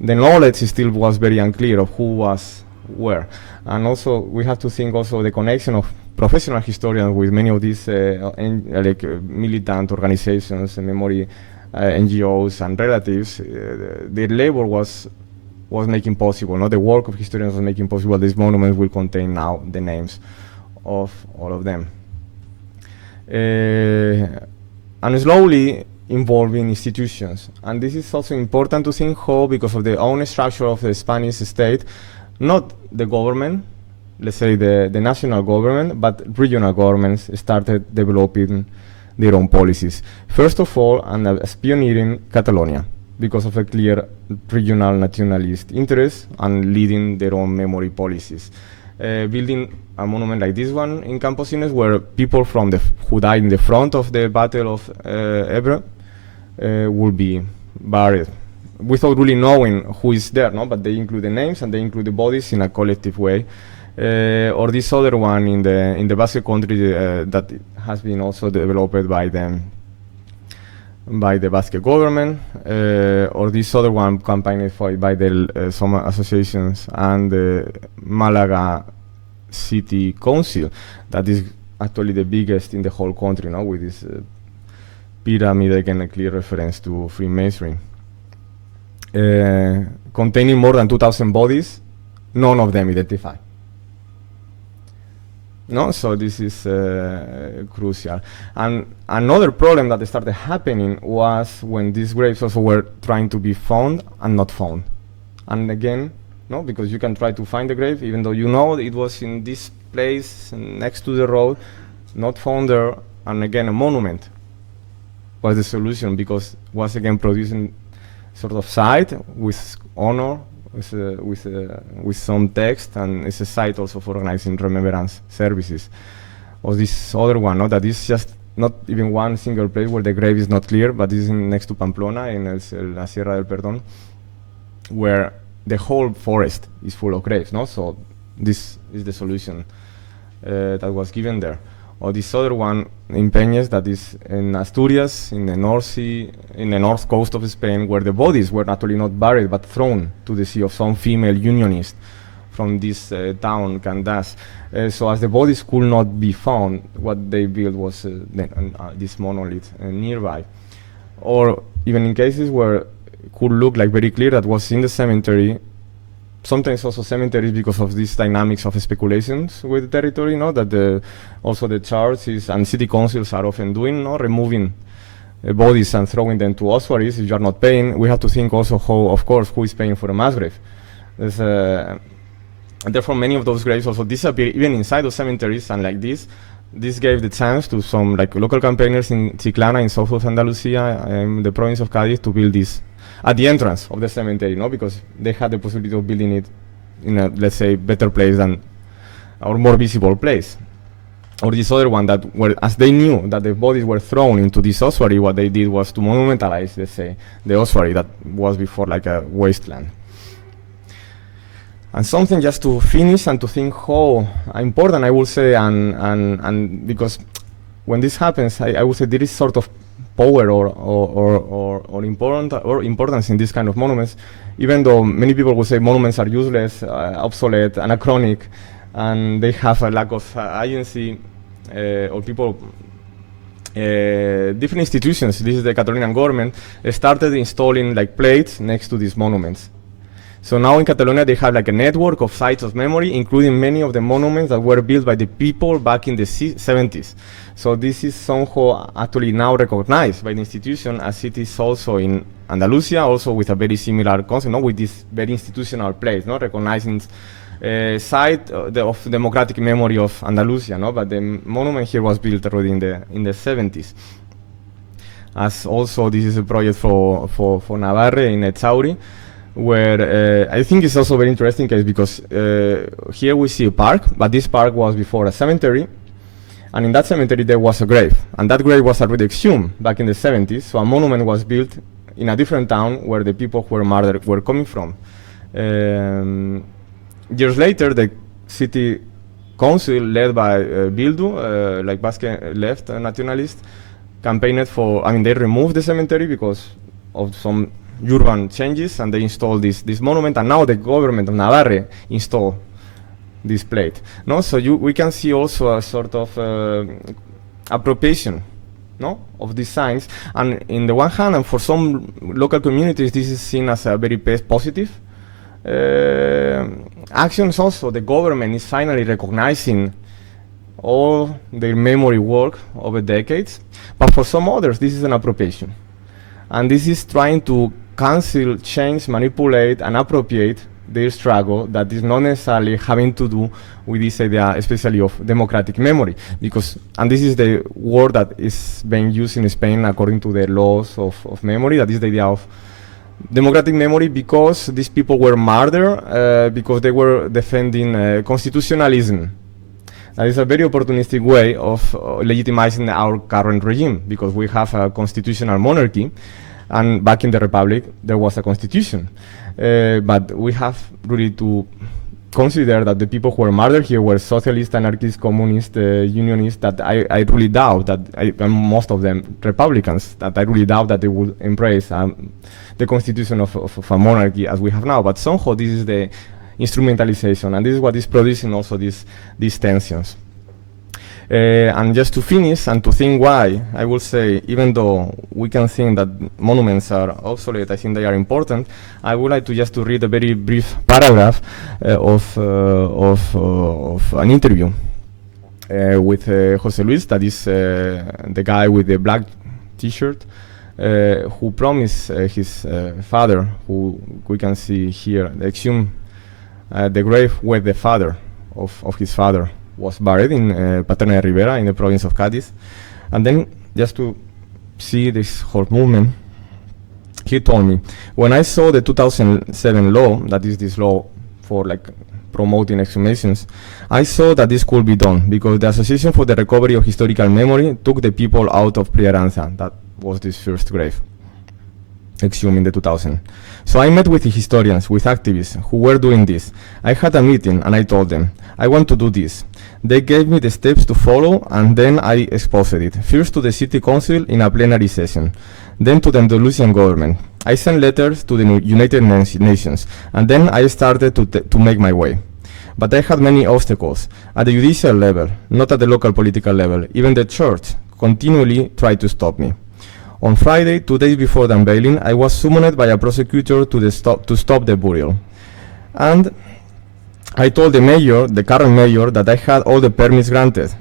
the knowledge still was very unclear of who was where. And also we have to think also the connection of professional historians with many of these militant organizations and memory NGOs and relatives. Their labor was making possible, the work of historians was making possible these monuments will contain now the names of all of them. And slowly involving institutions. And this is also important to think how, because of the own structure of the Spanish state, not the government, let's say, the national government, but regional governments started developing their own policies. First of all, and as pioneering Catalonia, because of a clear regional nationalist interest and leading their own memory policies. Building a monument like this one in Camposines, where people from who died in the front of the Battle of Ebro will be buried, without really knowing who is there, no? But they include the names and they include the bodies in a collective way. Or this other one in the Basque country that has been also developed by the Basque government, or this other one campaigned by the some associations and the Malaga City Council, that is actually the biggest in the whole country, no? With this pyramid, again a clear reference to Freemasonry. Containing more than 2,000 bodies, none of them identified. No, so this is crucial. And another problem that started happening was when these graves also were trying to be found and not found. And again, no, because you can try to find the grave, even though you know it was in this place next to the road, not found there, and again a monument was the solution, because was again producing sort of site with honor, with some text, and it's a site also for organizing remembrance services. Or this other one, no, that is just not even one single place where the grave is not clear, but is next to Pamplona in la Sierra del Perdón, where the whole forest is full of graves, no? So this is the solution that was given there. Or this other one in Peñes, that is in Asturias, in the North Sea, in the north coast of Spain, where the bodies were actually not buried but thrown to the sea of some female unionist from this town, Candas. So as the bodies could not be found, what they built was this monolith nearby. Or even in cases where it could look like very clear that was in the cemetery, sometimes also cemeteries, because of these dynamics of speculations with the territory, no, that also the churches and city councils are often doing, no, removing bodies and throwing them to ossuaries. If you are not paying, we have to think also how, of course, who is paying for a mass grave. Therefore, many of those graves also disappear even inside those cemeteries, and like this gave the chance to some like local campaigners in Chiclana, in south of Andalusia, the province of Cádiz, to build this at the entrance of the cemetery, no, because they had the possibility of building it in a, let's say, better place than, or more visible place. Or this other one that, as they knew that the bodies were thrown into this ossuary, what they did was to monumentalize, let's say, the ossuary that was before like a wasteland. And something just to finish and to think how important, I will say, and because when this happens, I would say there is sort of power or importance in this kind of monuments, even though many people will say monuments are useless, obsolete, anachronic, and they have a lack of agency, or people, different institutions, this is the Catalonian government, started installing like plates next to these monuments. So now in Catalonia they have like a network of sites of memory, including many of the monuments that were built by the people back in the 70s. So this is somehow actually now recognized by the institution, as it is also in Andalusia, also with a very similar concept, no, with this very institutional place, no, recognizing site of democratic memory of Andalusia, no, but the monument here was built already in the 70s. As also this is a project for Navarre in Echauri, where I think it's also very interesting case, because here we see a park, but this park was before a cemetery, and in that cemetery there was a grave, and that grave was already exhumed back in the 70s, so a monument was built in a different town where the people who were murdered were coming from. Years later, the city council, led by Bildu, like Basque left nationalist, campaigned for, I mean, they removed the cemetery because of some urban changes, and they installed this monument, and now the government of Navarre installed this plate. No, so we can see also a sort of appropriation, no, of these signs, and in the one hand, and for some local communities, this is seen as a very positive actions. Also, the government is finally recognizing all their memory work over decades, but for some others, this is an appropriation, and this is trying to cancel, change, manipulate, and appropriate their struggle that is not necessarily having to do with this idea, especially of democratic memory, because, and this is the word that is being used in Spain according to the laws of memory, that is the idea of democratic memory, because these people were murdered because they were defending constitutionalism. That is a very opportunistic way of legitimizing our current regime, because we have a constitutional monarchy, and back in the Republic there was a constitution. But we have really to consider that the people who were murdered here were socialists, anarchists, communists, unionists, that I really doubt that, and most of them Republicans, that I really doubt that they would embrace the constitution of a monarchy as we have now. But somehow this is the instrumentalization, and this is what is producing also these tensions. And just to finish and to think why, I will say, even though we can think that monuments are obsolete, I think they are important. I would like to just to read a very brief paragraph of an interview with José Luis, that is the guy with the black t-shirt, who promised his father, who we can see here, exhumed the grave where the father of his father was buried in Paterna de Rivera in the province of Cádiz. And then, just to see this whole movement, he told me, when I saw the 2007 law, that is this law for like promoting exhumations, I saw that this could be done, because the Association for the Recovery of Historical Memory took the people out of Prieranza. That was this first grave exhumed in the 2000. So I met with the historians, with activists who were doing this. I had a meeting and I told them, I want to do this. They gave me the steps to follow, and then I exposed it. First to the city council in a plenary session, then to the Andalusian government. I sent letters to the United Nations, and then I started to make my way. But I had many obstacles at the judicial level, not at the local political level. Even the church continually tried to stop me. On Friday, 2 days before the unveiling, I was summoned by a prosecutor to stop the burial. And I told the mayor, the current mayor, that I had all the permits granted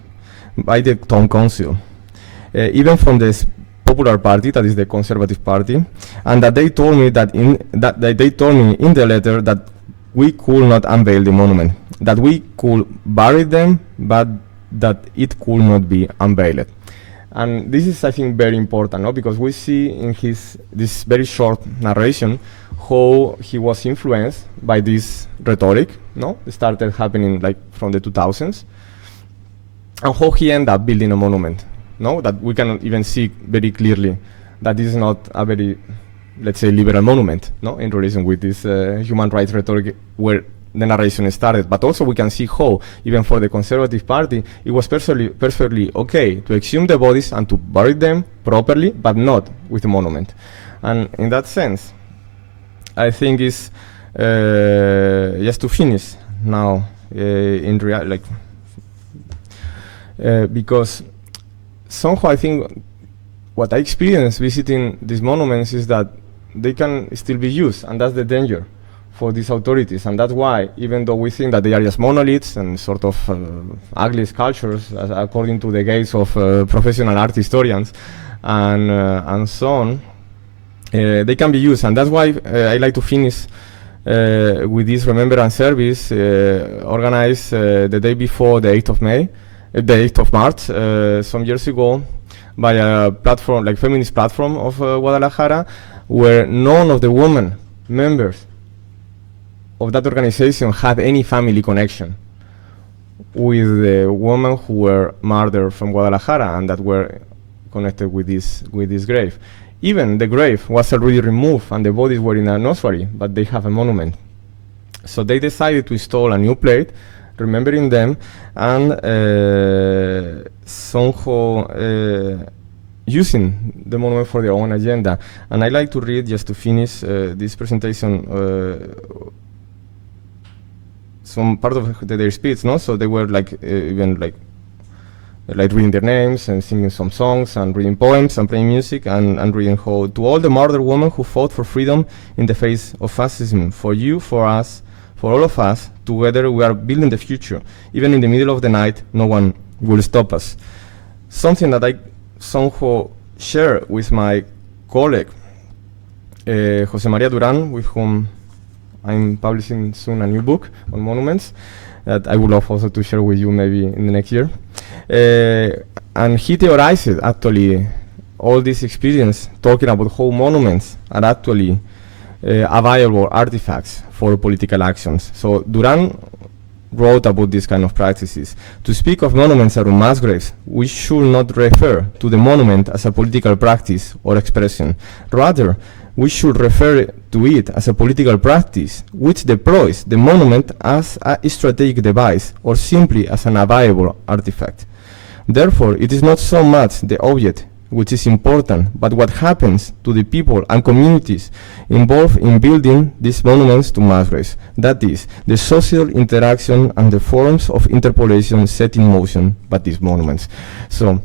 by the town council, even from the Popular Party, that is the Conservative Party, and that they told me they told me in the letter that we could not unveil the monument, that we could bury them, but that it could not be unveiled. And this is, I think, very important, no? Because we see in this very short narration how he was influenced by this rhetoric, no? It started happening like from the 2000s, and how he ended up building a monument, no? That we can even see very clearly that this is not a very, let's say, liberal monument, no? In relation with this human rights rhetoric where the narration started. But also we can see how, even for the Conservative Party, it was perfectly okay to exhume the bodies and to bury them properly, but not with a monument. And in that sense, I think it's just to finish now in reality, because somehow I think what I experienced visiting these monuments is that they can still be used, and that's the danger for these authorities. And that's why, even though we think that they are just monoliths and sort of ugly sculptures, according to the gaze of professional art historians and so on, they can be used. And that's why I like to finish with this remembrance service organized the day before the 8th of May, the 8th of March, some years ago, by a platform, like feminist platform of Guadalajara, where none of the women members of that organization had any family connection with the women who were murdered from Guadalajara and that were connected with this grave. Even the grave was already removed and the bodies were in an ossuary, but they have a monument. So they decided to install a new plate remembering them and somehow using the monument for their own agenda. And I like to read, just to finish this presentation, some part of their speech, no? So they were like even like reading their names and singing some songs and reading poems and playing music and reading how to all the murdered women who fought for freedom in the face of fascism, for you, for us, for all of us, together we are building the future. Even in the middle of the night, no one will stop us. Something that I somehow share with my colleague, Jose Maria Duran, with whom I'm publishing soon a new book on monuments that I would love also to share with you maybe in the next year. And he theorized actually all this experience talking about how monuments are actually available artifacts for political actions. So Duran wrote about these kind of practices. To speak of monuments around mass graves, we should not refer to the monument as a political practice or expression. Rather, we should refer to it as a political practice which deploys the monument as a strategic device or simply as an available artifact. Therefore, it is not so much the object which is important, but what happens to the people and communities involved in building these monuments to mass graves. That is, the social interaction and the forms of interpolation set in motion by these monuments. So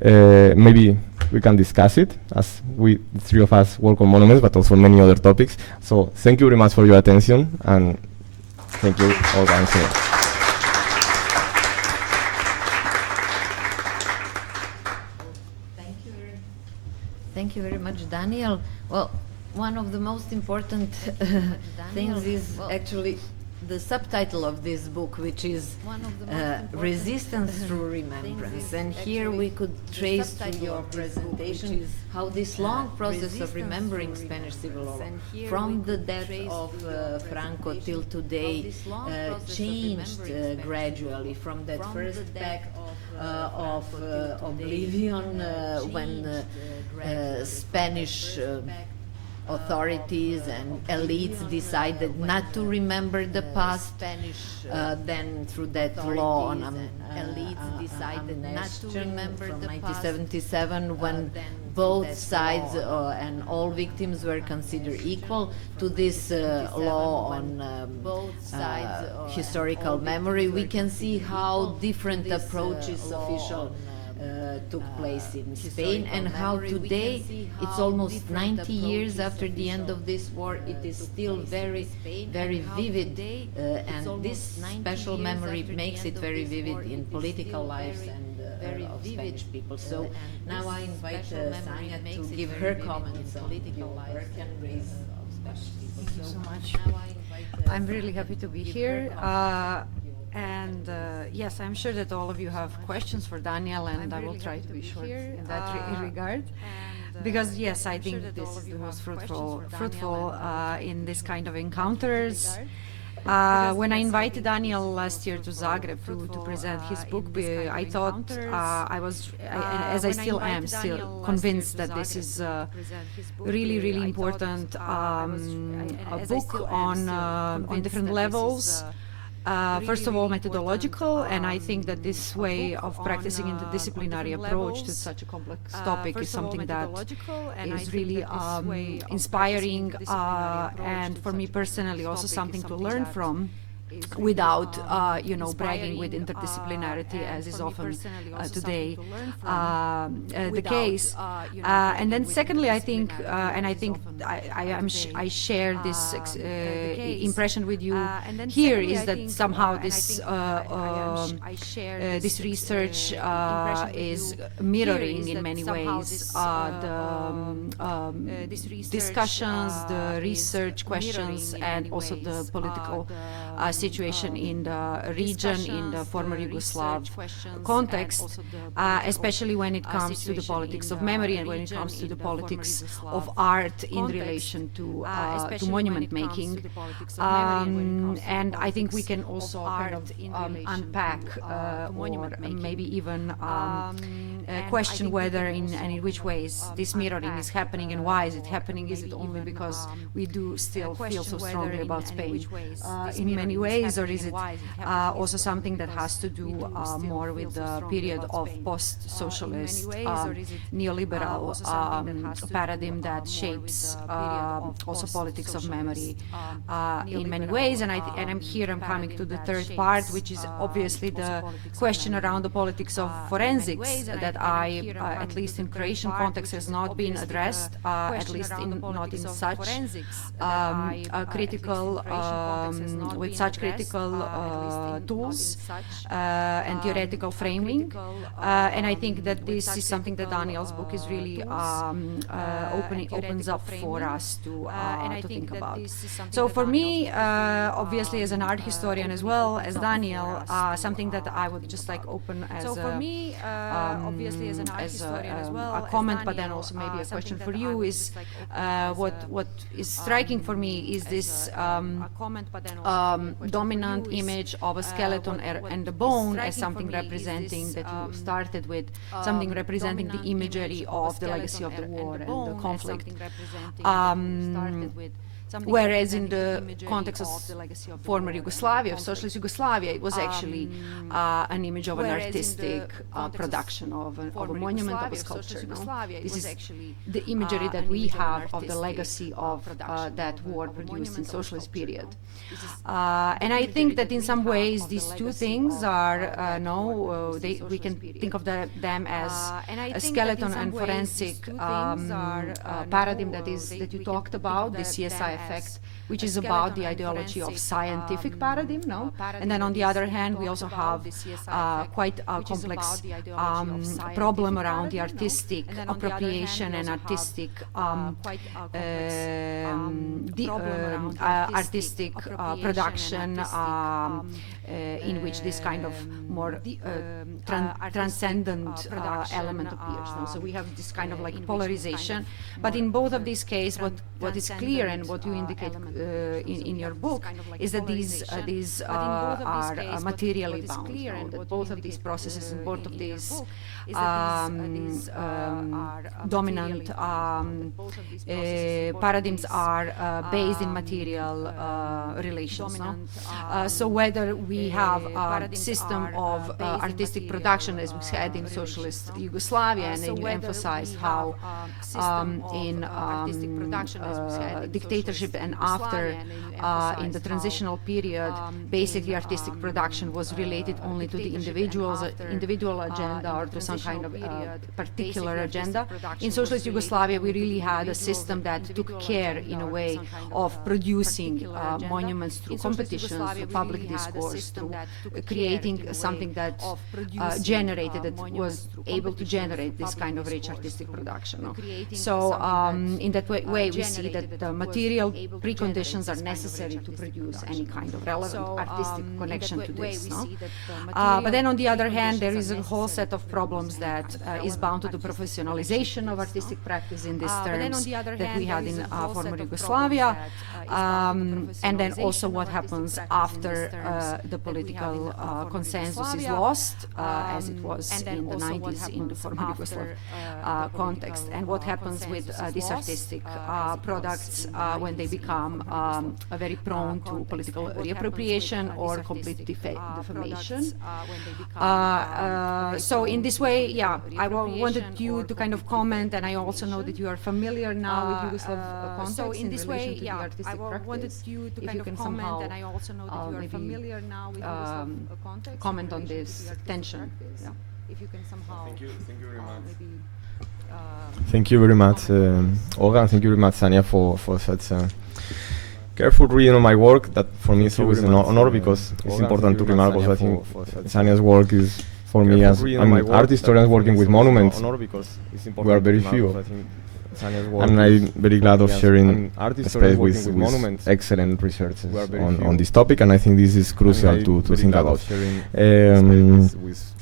maybe we can discuss it, as we, the three of us, work on monuments, but also many other topics. So thank you very much for your attention, and thank you all for answering. Thank you very much, Daniel. Well, one of the most important things is actually the subtitle of this book, which is Resistance Through Remembrance. And here we could trace through your presentation how this long process of remembering Spanish civil law, from the death of Franco till today, changed gradually from that first back of oblivion when Spanish authorities and elites decided not to remember the past, then through that law on elites decided not to remember the past. 1977, when both sides and all victims were considered equal, to this law on historical memory, we can see how different approaches official took place in Spain, and how today, it's almost 90 years after the end of this war, it is still very, very vivid, and this special memory makes it very vivid in political lives and of Spanish people. So now I invite Sanya to give her comments on your work and raise of Spanish people. Thank you so much. I'm really happy to be here. And yes, I'm sure that all of you have questions for Daniel, and I will try to be short in that regard. Because yes, I think this is the most fruitful in this kind of encounters. When I invited Daniel last year to Zagreb to present his book, I thought as I still am, still convinced that this is a really, really important a book on different levels. First of all, methodological, and I think that this way of practicing interdisciplinary approach to such a complex topic is something that is really inspiring, and for me personally also something to learn from, without bragging with interdisciplinarity, as is often today the case. And then secondly, I think I share this impression with you here, is that somehow this this research is mirroring in many ways the discussions, the research questions, and also the political situation in the region, in the former Yugoslav context, especially when it comes to the politics of memory and when it comes to the politics of art in relation to monument making. And I think we can also kind of unpack or maybe even question whether and in which ways this mirroring is happening, and why is it happening. Is it only because we do still feel so strongly about Spain in many ways, or is it also something that has to do more with the period of post-socialist neoliberal paradigm that shapes also politics of memory in many ways. And I'm coming to the third part, which is obviously the question around the politics of forensics that at least in Croatian context, has not been addressed, at least not in such critical with such critical tools and theoretical framing. And I think that this is something that Daniel's book is really opens up for us to think about. So for me, obviously as an art historian as well as Daniel, something that I would just like open as obviously as an art historian as well, a comment, but then also maybe a question for you is what is striking for me is this dominant image of a skeleton and the bone as something representing that you started with, something representing the imagery of the legacy of the war and the conflict. Whereas in the context of former Yugoslavia, of socialist Yugoslavia, it was actually an image of an artistic production of a monument, of a sculpture. No? This is the imagery that we have of the legacy of that war produced in socialist period. And I think that in some ways these two things are, we can think of them as a skeleton and forensic paradigm that you talked about, the CSI effect, which is about the ideology of scientific paradigm, no? And then on the other hand, we also have quite a complex problem around the artistic appropriation and artistic artistic production in which this kind of more transcendent element appears. No? So we have this kind of like polarization, but in both of these cases, what is clear and what you indicate in your book is that these are materially bound. No? That both of these processes and both of these dominant paradigms are based in material relations. No? So whether we have a system of artistic production as we had in socialist Yugoslavia, and then you emphasized how in dictatorship and after in the transitional period, basically artistic production was related only to the individual agenda or to some kind of particular agenda. In socialist Yugoslavia, we really had a system that took care, in a way, of producing monuments through competitions, through public discourse, through creating something that was able to generate this kind of rich artistic production. No? So in that way, we see that the material preconditions are necessary to produce any kind of relevant artistic connection to this. No? But then on the other hand, there is a whole set of problems that is bound to the professionalization of artistic practice in these terms that we had in former Yugoslavia, and then also what happens after the political consensus is lost, as it was in the 90s in the former Yugoslav context, and what happens with these artistic products when they become very prone to political reappropriation or complete defamation. So in this way, yeah, I wanted you to kind of comment, and I also know that you are familiar now with Yugoslav context. So in this way, yeah, I wanted you to kind of comment, and I also know that you are familiar now with Yugoslav context. Comment on this tension. Yeah. If you can somehow. Thank you very much. Thank you very much, Olga, and thank you very much, Sania, for such careful reading of my work. That for me is always an honor, because it's important to remark also, I think Sania's work is, for me, as art historians working with monuments, we are very few. And I'm very glad of sharing space with excellent researchers on this topic, and I think this is crucial to think about.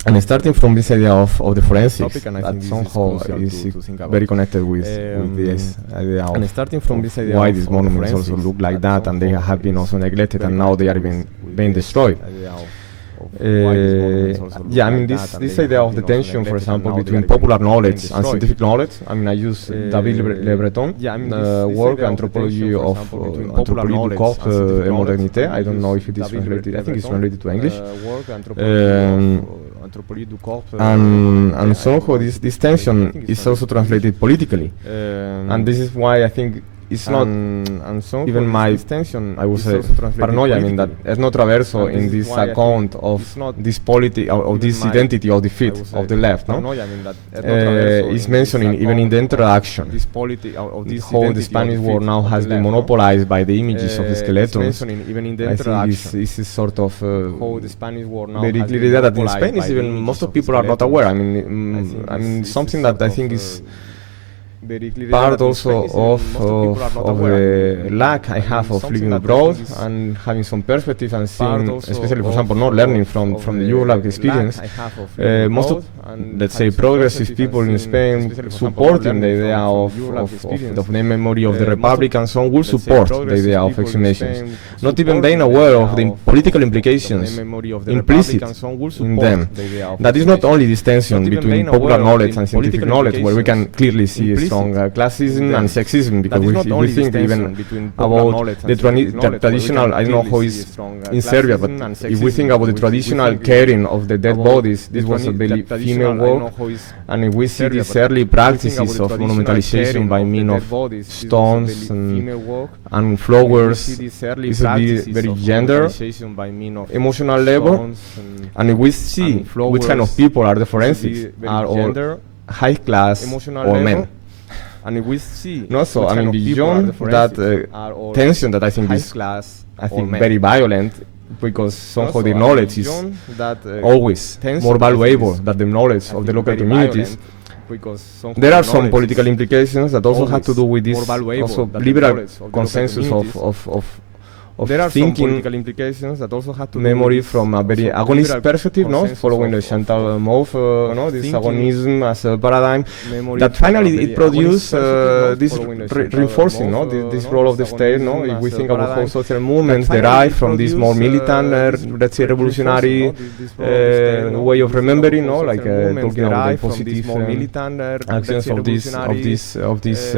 And starting from this idea of the forensics, that somehow is very connected with this idea of why these monuments also look like that, and they have been also neglected, and now they are being destroyed. Yeah, I mean, this idea of the tension, for example, between popular knowledge and scientific knowledge. I mean, I use David Le Breton work, Anthropology of Anthropologie du Corps et Modernité. I don't know if it is translated. I think it's translated to English. And somehow this tension is also translated politically, and this is why I think it's not even my extension, I would say, paranoia, I mean, that Etno Traverso in this account of this of this identity of the feet of the left, no? Is mentioning even in the introduction how the Spanish war now has been monopolized by the images of the skeletons. I think this is sort of very clearly that in Spain is even most of people are not aware. I mean, something that I think is part also of the lack I have of living abroad and having some perspective and seeing, especially for example, not learning from the Yugoslav experience. Most of, let's say, progressive people in Spain supporting the idea of the memory of the Republic and so on will support the idea of exhumations, not even being aware of the political implications implicit in them. That is not only this tension between popular knowledge and scientific knowledge, where we can clearly see a strong classism and sexism, because we think even about the traditional, I don't know how it's in Serbia, but if we think about the traditional caring of the dead bodies, this was a very female work, and if we see these early practices of monumentalization by means of stones and flowers, it's a very gender, emotional level, and if we see which kind of people are the forensics, are all high class or men. And if we see, no, so I mean, beyond that tension that I think is, very violent, because somehow the knowledge is always more valuable than the knowledge of the local communities. There are some political implications that also have to do with this also liberal consensus of thinking memory from a very agonist perspective, no? Following the Chantal Mouffe, this agonism as a paradigm, that finally it produced this reinforcing, no? This role of the state, no? If we think about how social movements derive from this more militant, let's say revolutionary way of remembering, no? Like talking about the positive actions of these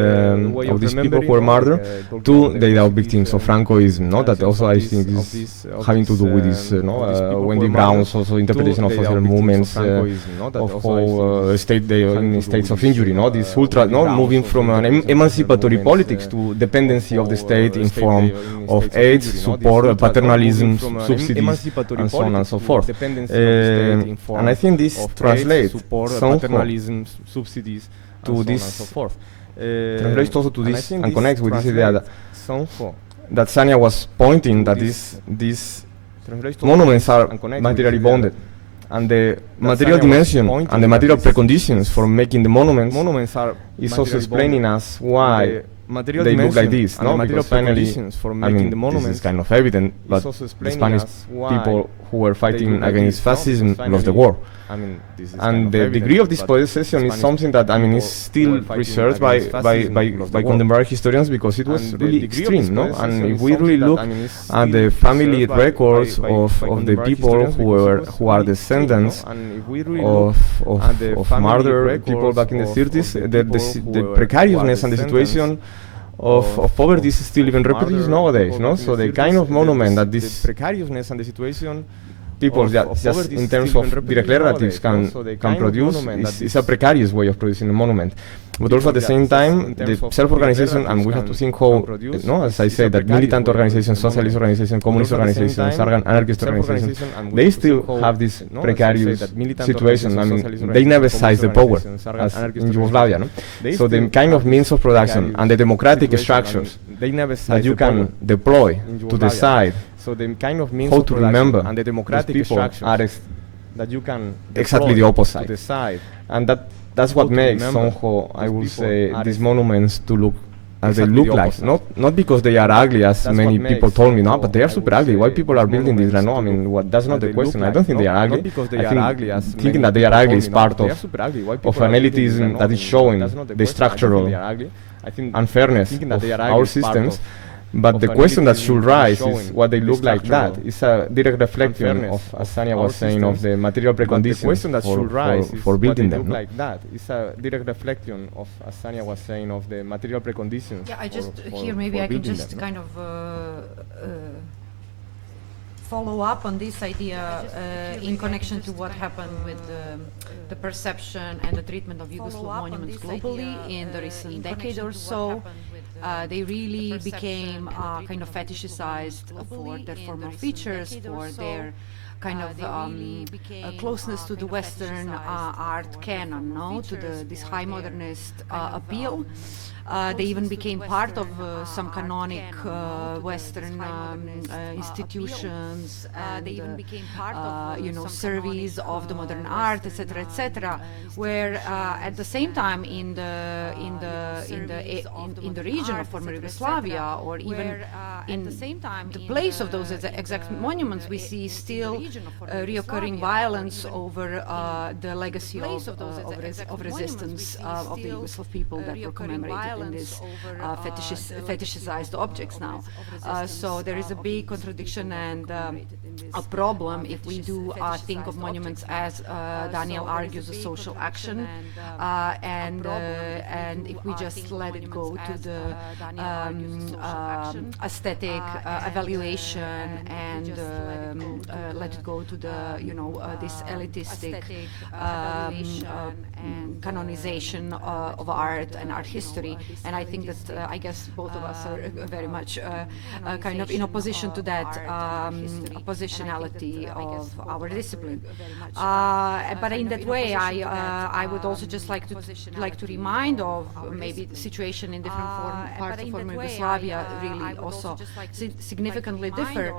people who were murdered, to the idea of victims of Francoism, no? That also I think is having to do with this, Wendy Brown's also interpretation of social movements, of how states of injury, no? This ultra, no? Moving from an emancipatory politics to dependency of the state in form of aid, support, paternalism, subsidies, and so on and so forth. And I think this translates somehow to this, translates also to this and connects with this idea that Sania was pointing, that these monuments are materially bonded, and the material dimension and the material preconditions for making the monuments is also explaining us why they look like this, no? Because finally, I mean, this is kind of evident, but the Spanish people who were fighting against fascism lost the war. And the degree of this possession is something that, I mean, is still researched by contemporary historians, because it was really extreme, no? And if we really look at the family records of the people who are descendants of murdered people back in the 30s, the precariousness and the situation of poverty is still even reproduced nowadays, no? So the kind of monument that this precariousness and the situation people just in terms of direct narratives can produce is a precarious way of producing a monument. But also at the same time, the self-organization, and we have to think how, no, as I said, that militant organizations, socialist organizations, communist organizations, anarchist organizations, they still have this precarious situation. I mean, they never size the power, as in Yugoslavia, no? So the kind of means of production and the democratic structures that you can deploy to decide how to remember and the democratic people are that you can exactly the opposite, and that's what makes somehow, I would say, these monuments to look as they look like. Not because they are ugly, as many people told me, no, but they are super ugly. Why people are building these? No, I mean, that's not the question. I don't think they are ugly. I think thinking that they are ugly is part of an elitism that is showing the structural unfairness of our systems. But the question that should rise is what they look like. That is a direct reflection of, as Sania was saying, of the material preconditions for building them. Like that is a direct reflection of, as Sania was saying, of the material preconditions. Yeah, I just here maybe I can just kind of follow up on this idea in connection to what happened with the perception and the treatment of Yugoslav monuments globally in the recent decade or so. they really became kind of fetishized for their formal features, for their kind of closeness to the Western art canon, no, to this high modernist appeal. They even became part of some canonic Western institutions, and they even became part of, you know, surveys of the modern art, etc., etc. Where at the same time in the region of former Yugoslavia, or even in the place of those exact monuments, we see still reoccurring violence over the legacy of resistance of the Yugoslav people that were commemorated in these fetishized objects now. So there is a big contradiction and a problem if we do think of monuments as Daniel argues a social action, and if we just let it go to the aesthetic evaluation and let it go to the, you know, this elitistic canonization of art and art history. And I think that I guess both of us are very much kind of in opposition to that positionality of our discipline. But in that way, I would also just like to remind of maybe the situation in different parts of former Yugoslavia really also significantly differ.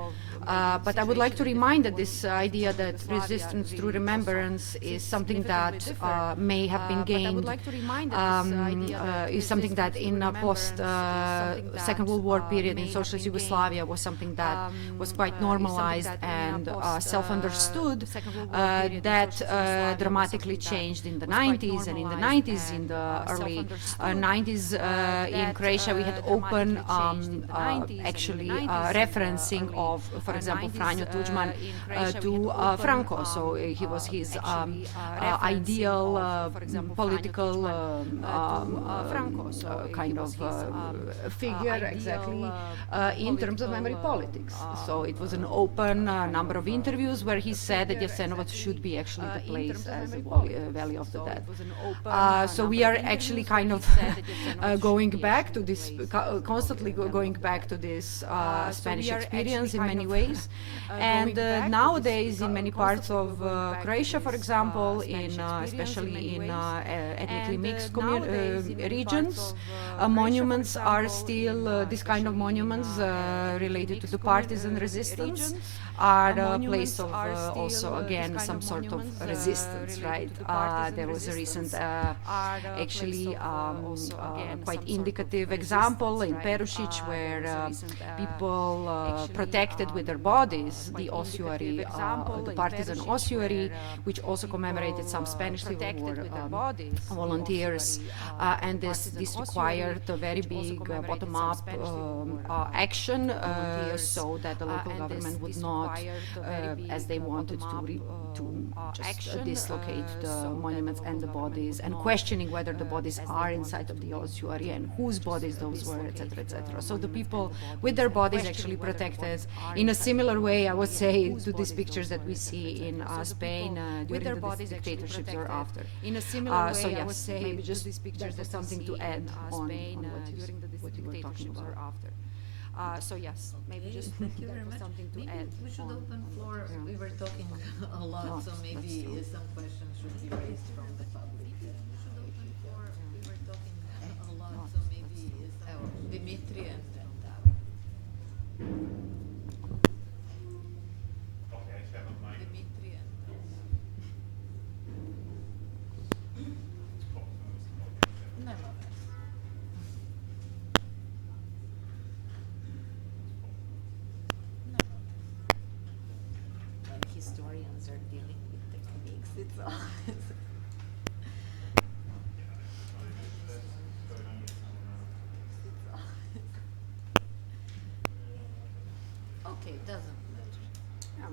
But I would like to remind that this idea that resistance through remembrance is something that may have been gained, is something that in a post-Second World War period in socialist Yugoslavia was something that was quite normalized and self-understood, that dramatically changed in the 90s, and in the 90s, in the early 90s in Croatia, we had open actually referencing of, for example, Franjo Tuđman to Franco. So he was his ideal political kind of figure, exactly, in terms of memory politics. So it was an open number of interviews where he said that Jasenovac should be actually the place as the Valley of the Dead. So we are actually kind of going back to this, constantly going back to this Spanish experience in many ways. And nowadays, in many parts of Croatia, for example, especially in ethnically mixed regions, monuments are still, this kind of monuments related to the partisan resistance are a place of also, again, some sort of resistance, right? There was a recent, actually, quite indicative example in Perušić where people protected with their bodies the ossuary, the partisan ossuary, which also commemorated some Spanish Civil War volunteers, and this required a very big bottom-up action, so that the local government would not, as they wanted to just dislocate the monuments and the bodies, and questioning whether the bodies are inside of the ossuary and whose bodies those were, etc., etc. So the people with their bodies actually protected in a similar way, I would say, to these pictures that we see in Spain during the dictatorships or after. So yes, maybe just these pictures, there's something to add on what you were talking about. So yes, maybe just something to add. We should open floor. Yeah. We were talking a lot, so maybe some questions should be raised from the public. We should open floor. We were talking a lot, so maybe Dimitri and okay, doesn't matter. Yeah,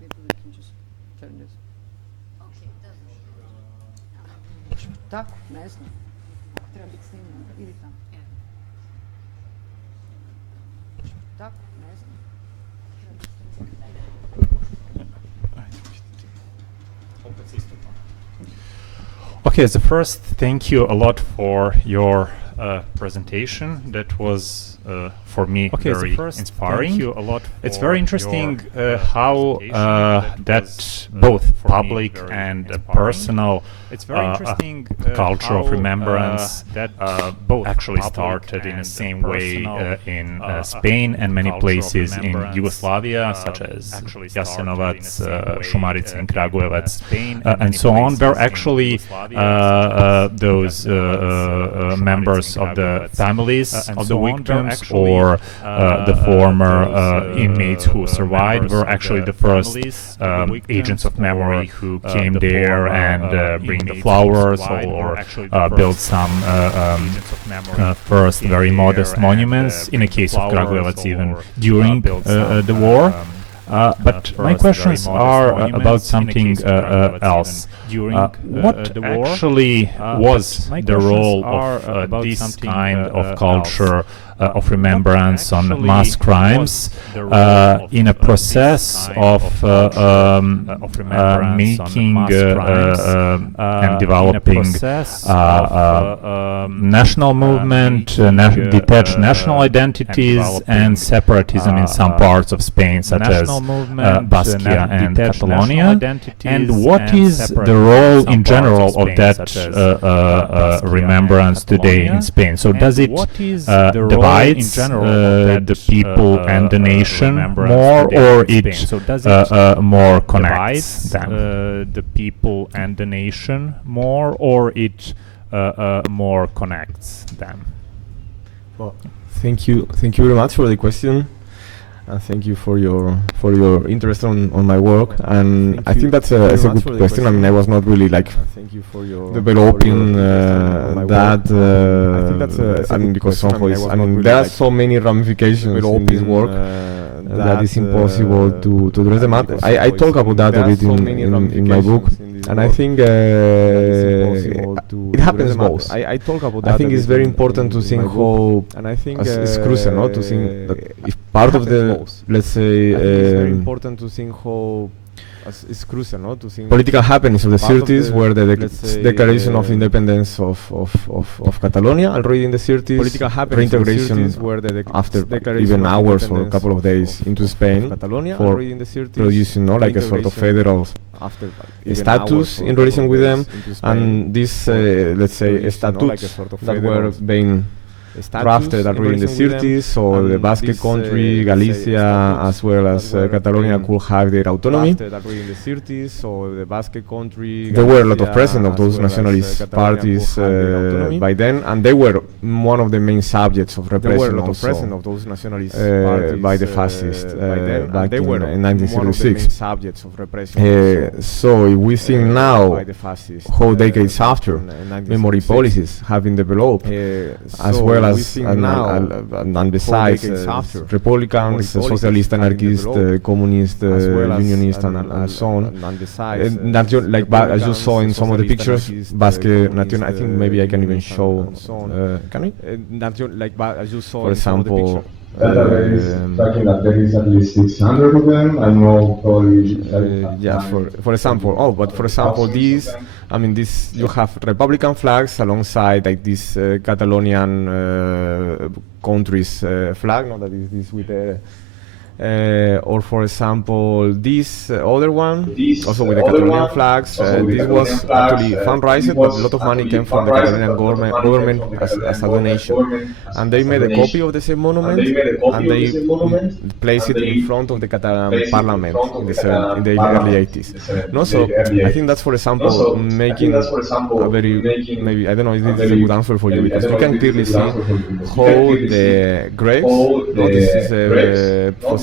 maybe we can just turn this. Okay, doesn't matter. Tako, ne znam. Treba biti snimljeno, idi tamo. Tako, ne znam. Okay, so first, thank you a lot for your presentation that was for me very inspiring. Thank you a lot. It's very interesting how that both public and personal culture of remembrance that both actually started in the same way in Spain and many places in Yugoslavia, such as Jasenovac, Šumarice, and Kragujevac, and so on, were actually those members of the families of the victims or the former inmates who survived were actually the first agents of memory who came there and bring the flowers or build some first very modest monuments, in the case of Kragujevac even during the war. But my questions are about something else. What actually was the role of this kind of culture of remembrance on mass crimes in a process of making and developing national movement, detached national identities, and separatism in some parts of Spain, such as Baskia and Catalonia? And what is the role in general of that remembrance today in Spain? So does it divide the people and the nation more, or it more connects them? The people and the nation more, or it more connects them? Well, thank you very much for the question. And thank you for your interest on my work, and I think that's a good question. I mean, I was not really developing that. I think that's I mean, because there are so many ramifications in this work that it's impossible to address them. I talk about that a bit in my book, and I think it happens both. I think it's very important to think how, and I think it's crucial, no, to think that if part of the, let's say, it's very important to think how it's crucial, no, to think political happenings of the 30s were the declaration of independence of Catalonia already in the 30s, political reintegration after even hours or a couple of days into Spain for producing, no, like a sort of federal status in relation with them, and these let's say statutes that were being drafted already in the 30s, so the Basque country, Galicia, as well as Catalonia could have their autonomy. There were a lot of presidents of those nationalist parties by then, and they were one of the main subjects of repression also by the fascists back in 1936. So if we think now how decades after memory policies have been developed, as well as and besides Republicans, socialist, anarchist, communist, unionist, and so on. Like as you saw in some of the pictures, Basque National, I think maybe I can even show. Can we? For example. Talking that there is at least 600 of them. I know probably. Yeah, for example, for example, these, I mean, this, you have Republican flags alongside like this Catalonian country's flag, no, that is this with or for example, this other one, also with the Catalonian flags. This was actually fundraised, but a lot of money came from the Catalonian government as a donation. And they made a copy of the same monument, and they placed it in front of the Catalan parliament in the early 80s. No, so I think that's, for example, making a very, maybe, I don't know if this is a good answer for you, because you can clearly see how the graves, no, this is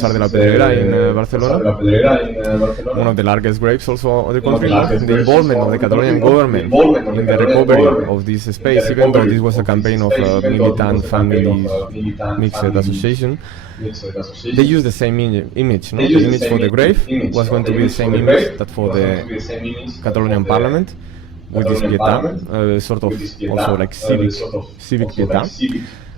de la Pedrera in Barcelona, one of the largest graves also of the country. The involvement of the Catalonian government in the recovery of this space, even though this was a campaign of militant families mixed association, they used the same image. No? The image for the grave was going to be the same image that for the Catalonian parliament, with this pietà, sort of also like civic pietà.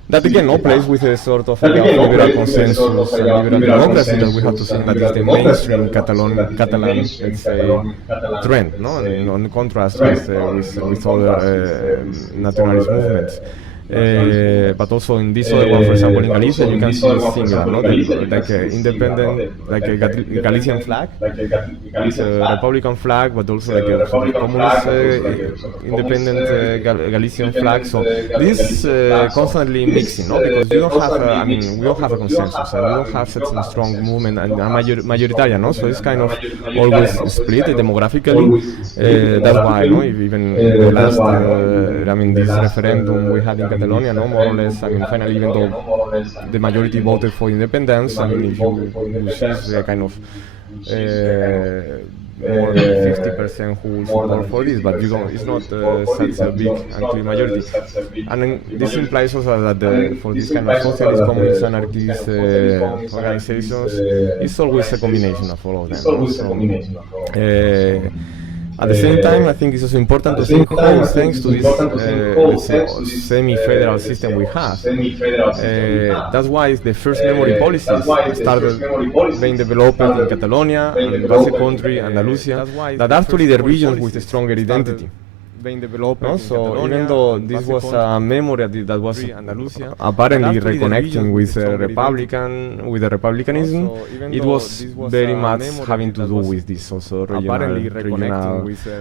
That again, no, plays with a sort of liberal consensus and liberal democracy that we have to think that is the mainstream Catalan, let's say, trend, no, in contrast with other nationalist movements. But also in this other one, for example, in Galicia, you can see similar, no? Like independent, like a Galician flag. It's a Republican flag, but also like a communist independent Galician flag. So this is constantly mixing, no? Because you don't have, we don't have a consensus, and we don't have such a strong movement and a majoritarian, no? So it's kind of always split demographically. That's why, no? Even in the last, this referendum we had in Catalonia, no? More or less, finally, even though the majority voted for independence, if you see a kind of more than 50% who will support for this, but it's not such a big and clear majority. And then this implies also that for this kind of socialist, communist, anarchist organizations, it's always a combination of all of them. At the same time, I think it's also important to think how, thanks to this, let's say, semi-federal system we have, that's why the first memory policies started being developed in Catalonia, and Basque Country, Andalusia, that actually the regions with a stronger identity. No? So even though this was a memory that was apparently reconnecting with the republicanism, it was very much having to do with this also regional.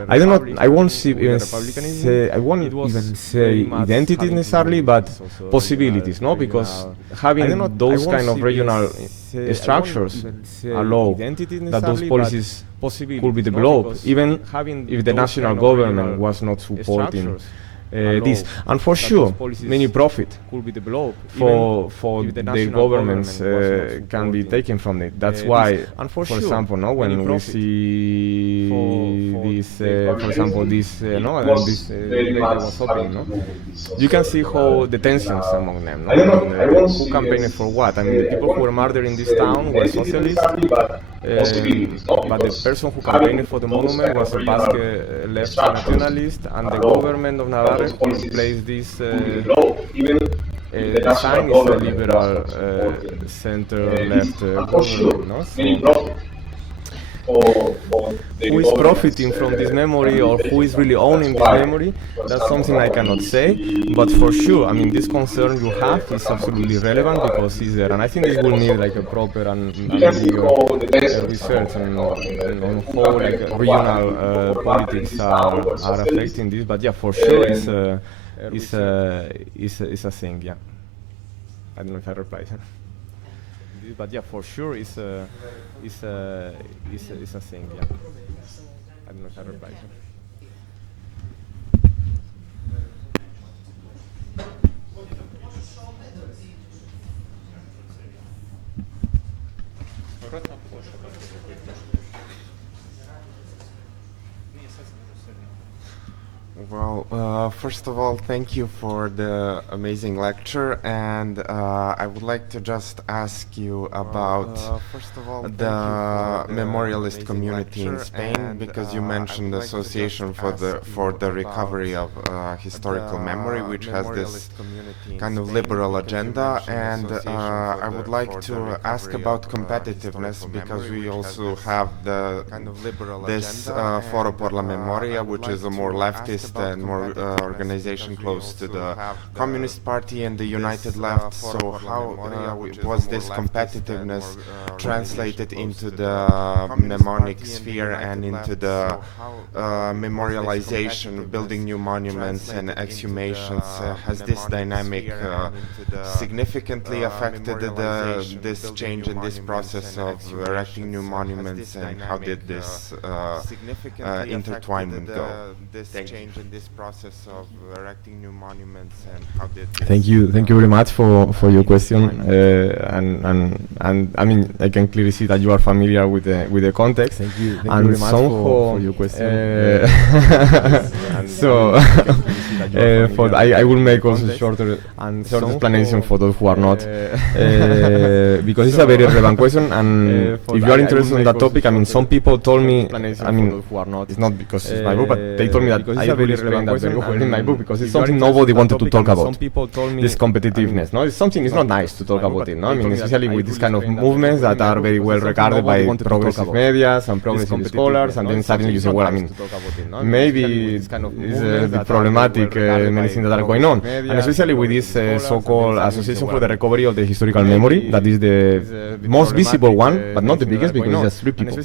I don't know. I won't even say identity necessarily, but possibilities, no? Because having those kind of regional structures allow that those policies could be developed, even if the national government was not supporting this. And for sure, many profit for the governments can be taken from it. That's why, for example, no, when we see this, for example, this, this lady was opening, no, you can see how the tensions among them, no? Who campaigned for what? The people who were murdered in this town were socialists, but the person who campaigned for the monument was a Basque left nationalist, and the government of Navarre who replaced this sign is a liberal center-left government, no? So, who is profiting from this memory, or who is really owning this memory, that's something I cannot say. But for sure, this concern you have is absolutely relevant because it's there. And I think this will need like a proper and research on how like regional politics are affecting this. But yeah, for sure it's a thing, yeah. I don't know if I replied. But yeah, for sure it's a thing, yeah. I don't know if I replied. Well, first of all, thank you for the amazing lecture, and I would like to just ask you about the memorialist community in Spain, because you mentioned the Association for the Recovery of Historical Memory, which has this kind of liberal agenda, and I would like to ask about competitiveness, because we also have this Foro por la Memoria, which is a more leftist and more organization close to the Communist Party and the United Left. So how was this competitiveness translated into the mnemonic sphere and into the memorialization, building new monuments and exhumations? Has this dynamic significantly affected this change in this process of erecting new monuments, and how did this intertwinement go? Thank you very much for your question, and I can clearly see that you are familiar with the context. Thank you very much for your question. So I will make also shorter explanation for those who are not, because it's a very relevant question, and if you are interested in that topic, some people told me, it's not because it's my book, but they told me that I really explain that very well in my book, because it's something nobody wanted to talk about. This competitiveness, no? It's something, it's not nice to talk about it, no? I mean, especially with this kind of movements that are very well regarded by progressive media and progressive scholars, and then suddenly you say, well, I mean, maybe it's a bit problematic, many things that are going on. And especially with this so-called Association for the Recovery of the Historical Memory, that is the most visible one, but not the biggest, because it's just 3 people,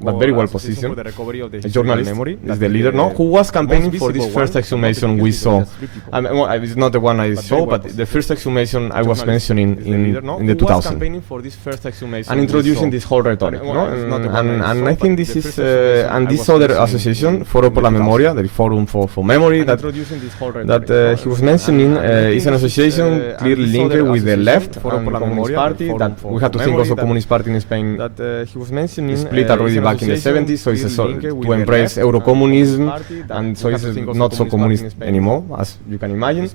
but very well positioned. A journalist is the leader, no? Who was campaigning for this first exhumation we saw. Well, it's not the one I saw, but the first exhumation I was mentioning in the 2000. And introducing this whole rhetoric, no? And I think this is, and this other association, Foro por la Memoria, the Forum for Memory, that he was mentioning, is an association clearly linked with the left and Communist Party, that we had to think also Communist Party in Spain split already back in the 70s, so it's to embrace Eurocommunism, and so it's not so communist anymore, as you can imagine.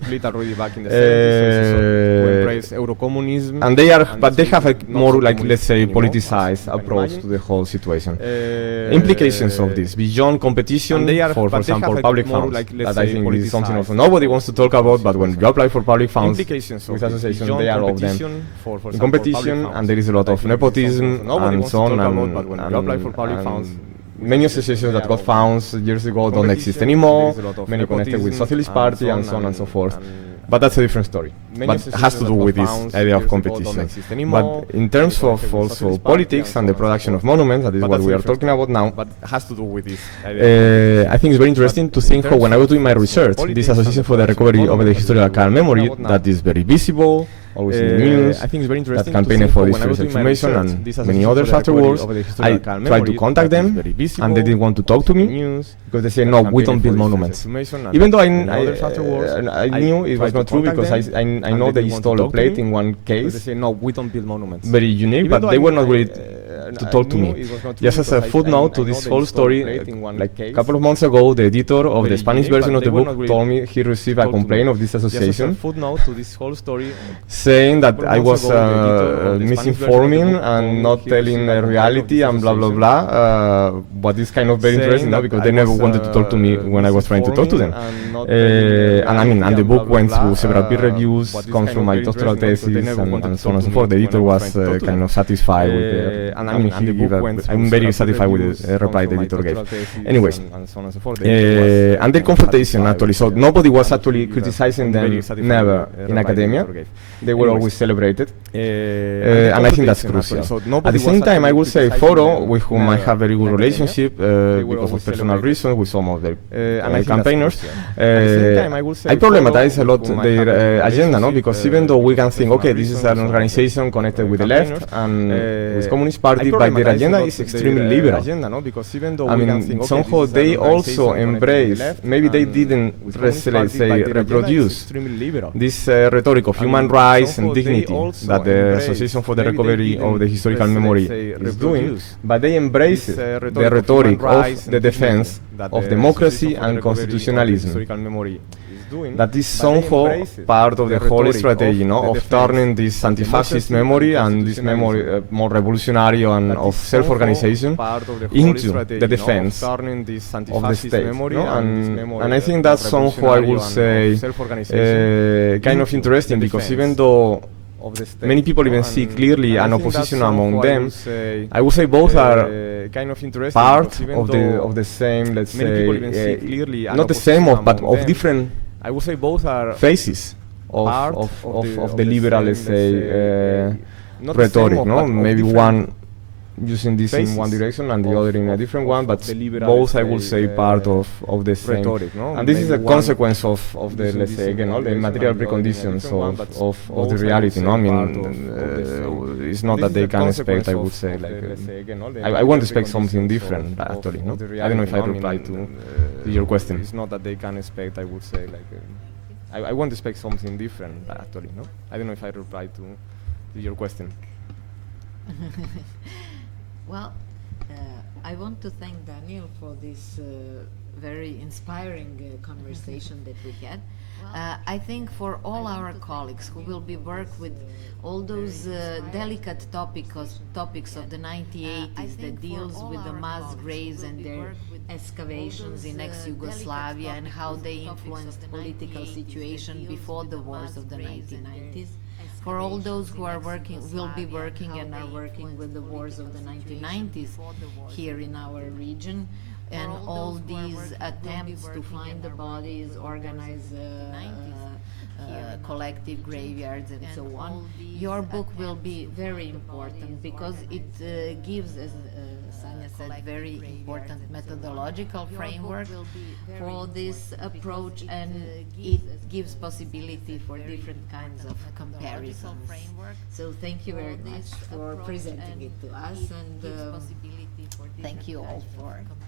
And they are, but they have a more, like, let's say, politicized approach to the whole situation. Implications of this beyond competition for example, public funds, that I think is something also nobody wants to talk about, but when you apply for public funds with associations, they are of them in competition, and there is a lot of nepotism and so on, and many associations that got funds years ago don't exist anymore, many connected with Socialist Party and so on and so forth. But that's a different story. But it has to do with this idea of competition. But in terms of also politics and the production of monuments, that is what we are talking about now, but has to do with this. I think it's very interesting to think how, when I was doing my research, this Association for the Recovery of the Historical Memory, that is very visible, always in the news, I think it's very interesting, that campaigning for this first exhumation and many others afterwards. I tried to contact them, and they didn't want to talk to me, because they say, no, we don't build monuments. Even though I knew it was not true, because I know they installed a plate in one case, they say, no, we don't build monuments. Very unique, but they were not ready to talk to me. Just as a footnote to this whole story, like a couple of months ago, the editor of the Spanish version of the book told me he received a complaint of this association, saying that I was misinforming and not telling the reality and blah blah blah. But it's kind of very interesting now, because they never wanted to talk to me when I was trying to talk to them. And I mean, and the book went through several peer reviews, comes from my doctoral thesis, and so on and so forth. The editor was kind of satisfied with the, and I mean, I'm very satisfied with the reply the editor gave. Anyways, and the confrontation actually, so nobody was actually criticizing them, never in academia. They were always celebrated, and I think that's crucial. At the same time, I will say Foro, with whom I have a very good relationship because of personal reasons with some of the campaigners, I problematize a lot their agenda, no? Because even though we can think, okay, this is an organization connected with the left and with Communist Party, but their agenda is extremely liberal. I mean, somehow they also embrace, maybe they didn't, let's say, reproduce this rhetoric of human rights and dignity that the Association for the Recovery of the Historical Memory is doing, but they embrace the rhetoric of the defense of democracy and constitutionalism. That is somehow part of the whole strategy, no, of turning this anti-fascist memory and this memory more revolutionary and of self-organization into the defense of the state. No? And I think that's somehow, I would say, kind of interesting, because even though many people even see clearly an opposition among them, I would say both are part of the same, let's say, not the same, but of different, I would say both are phases of the liberal, let's say, rhetoric, no? Maybe one using this in one direction and the other in a different one, but both, I would say, part of the same rhetoric, no? And this is a consequence of the, let's say, again, all the material preconditions of the reality, no? I mean, it's not that they can expect, I would say, like, I won't expect something different, actually, no? I don't know if I replied to your question. It's not that they can expect, I would say, like, I won't expect something different, actually, no? I don't know if I replied to your question. Well, I want to thank Daniel for this very inspiring conversation that we had. I think for all our colleagues who will be work with all those delicate topics of the 1980s that deals with the mass graves and their excavations in ex-Yugoslavia and how they influenced political situation before the wars of the 1990s. For all those who are will be working and are working with the wars of the 1990s here in our region, and all these attempts to find the bodies, organize collective graveyards and so on, your book will be very important because it gives, as Sanja said, very important methodological framework for this approach, and it gives possibility for different kinds of comparisons. So thank you very much for presenting it to us, and thank you all for comparison.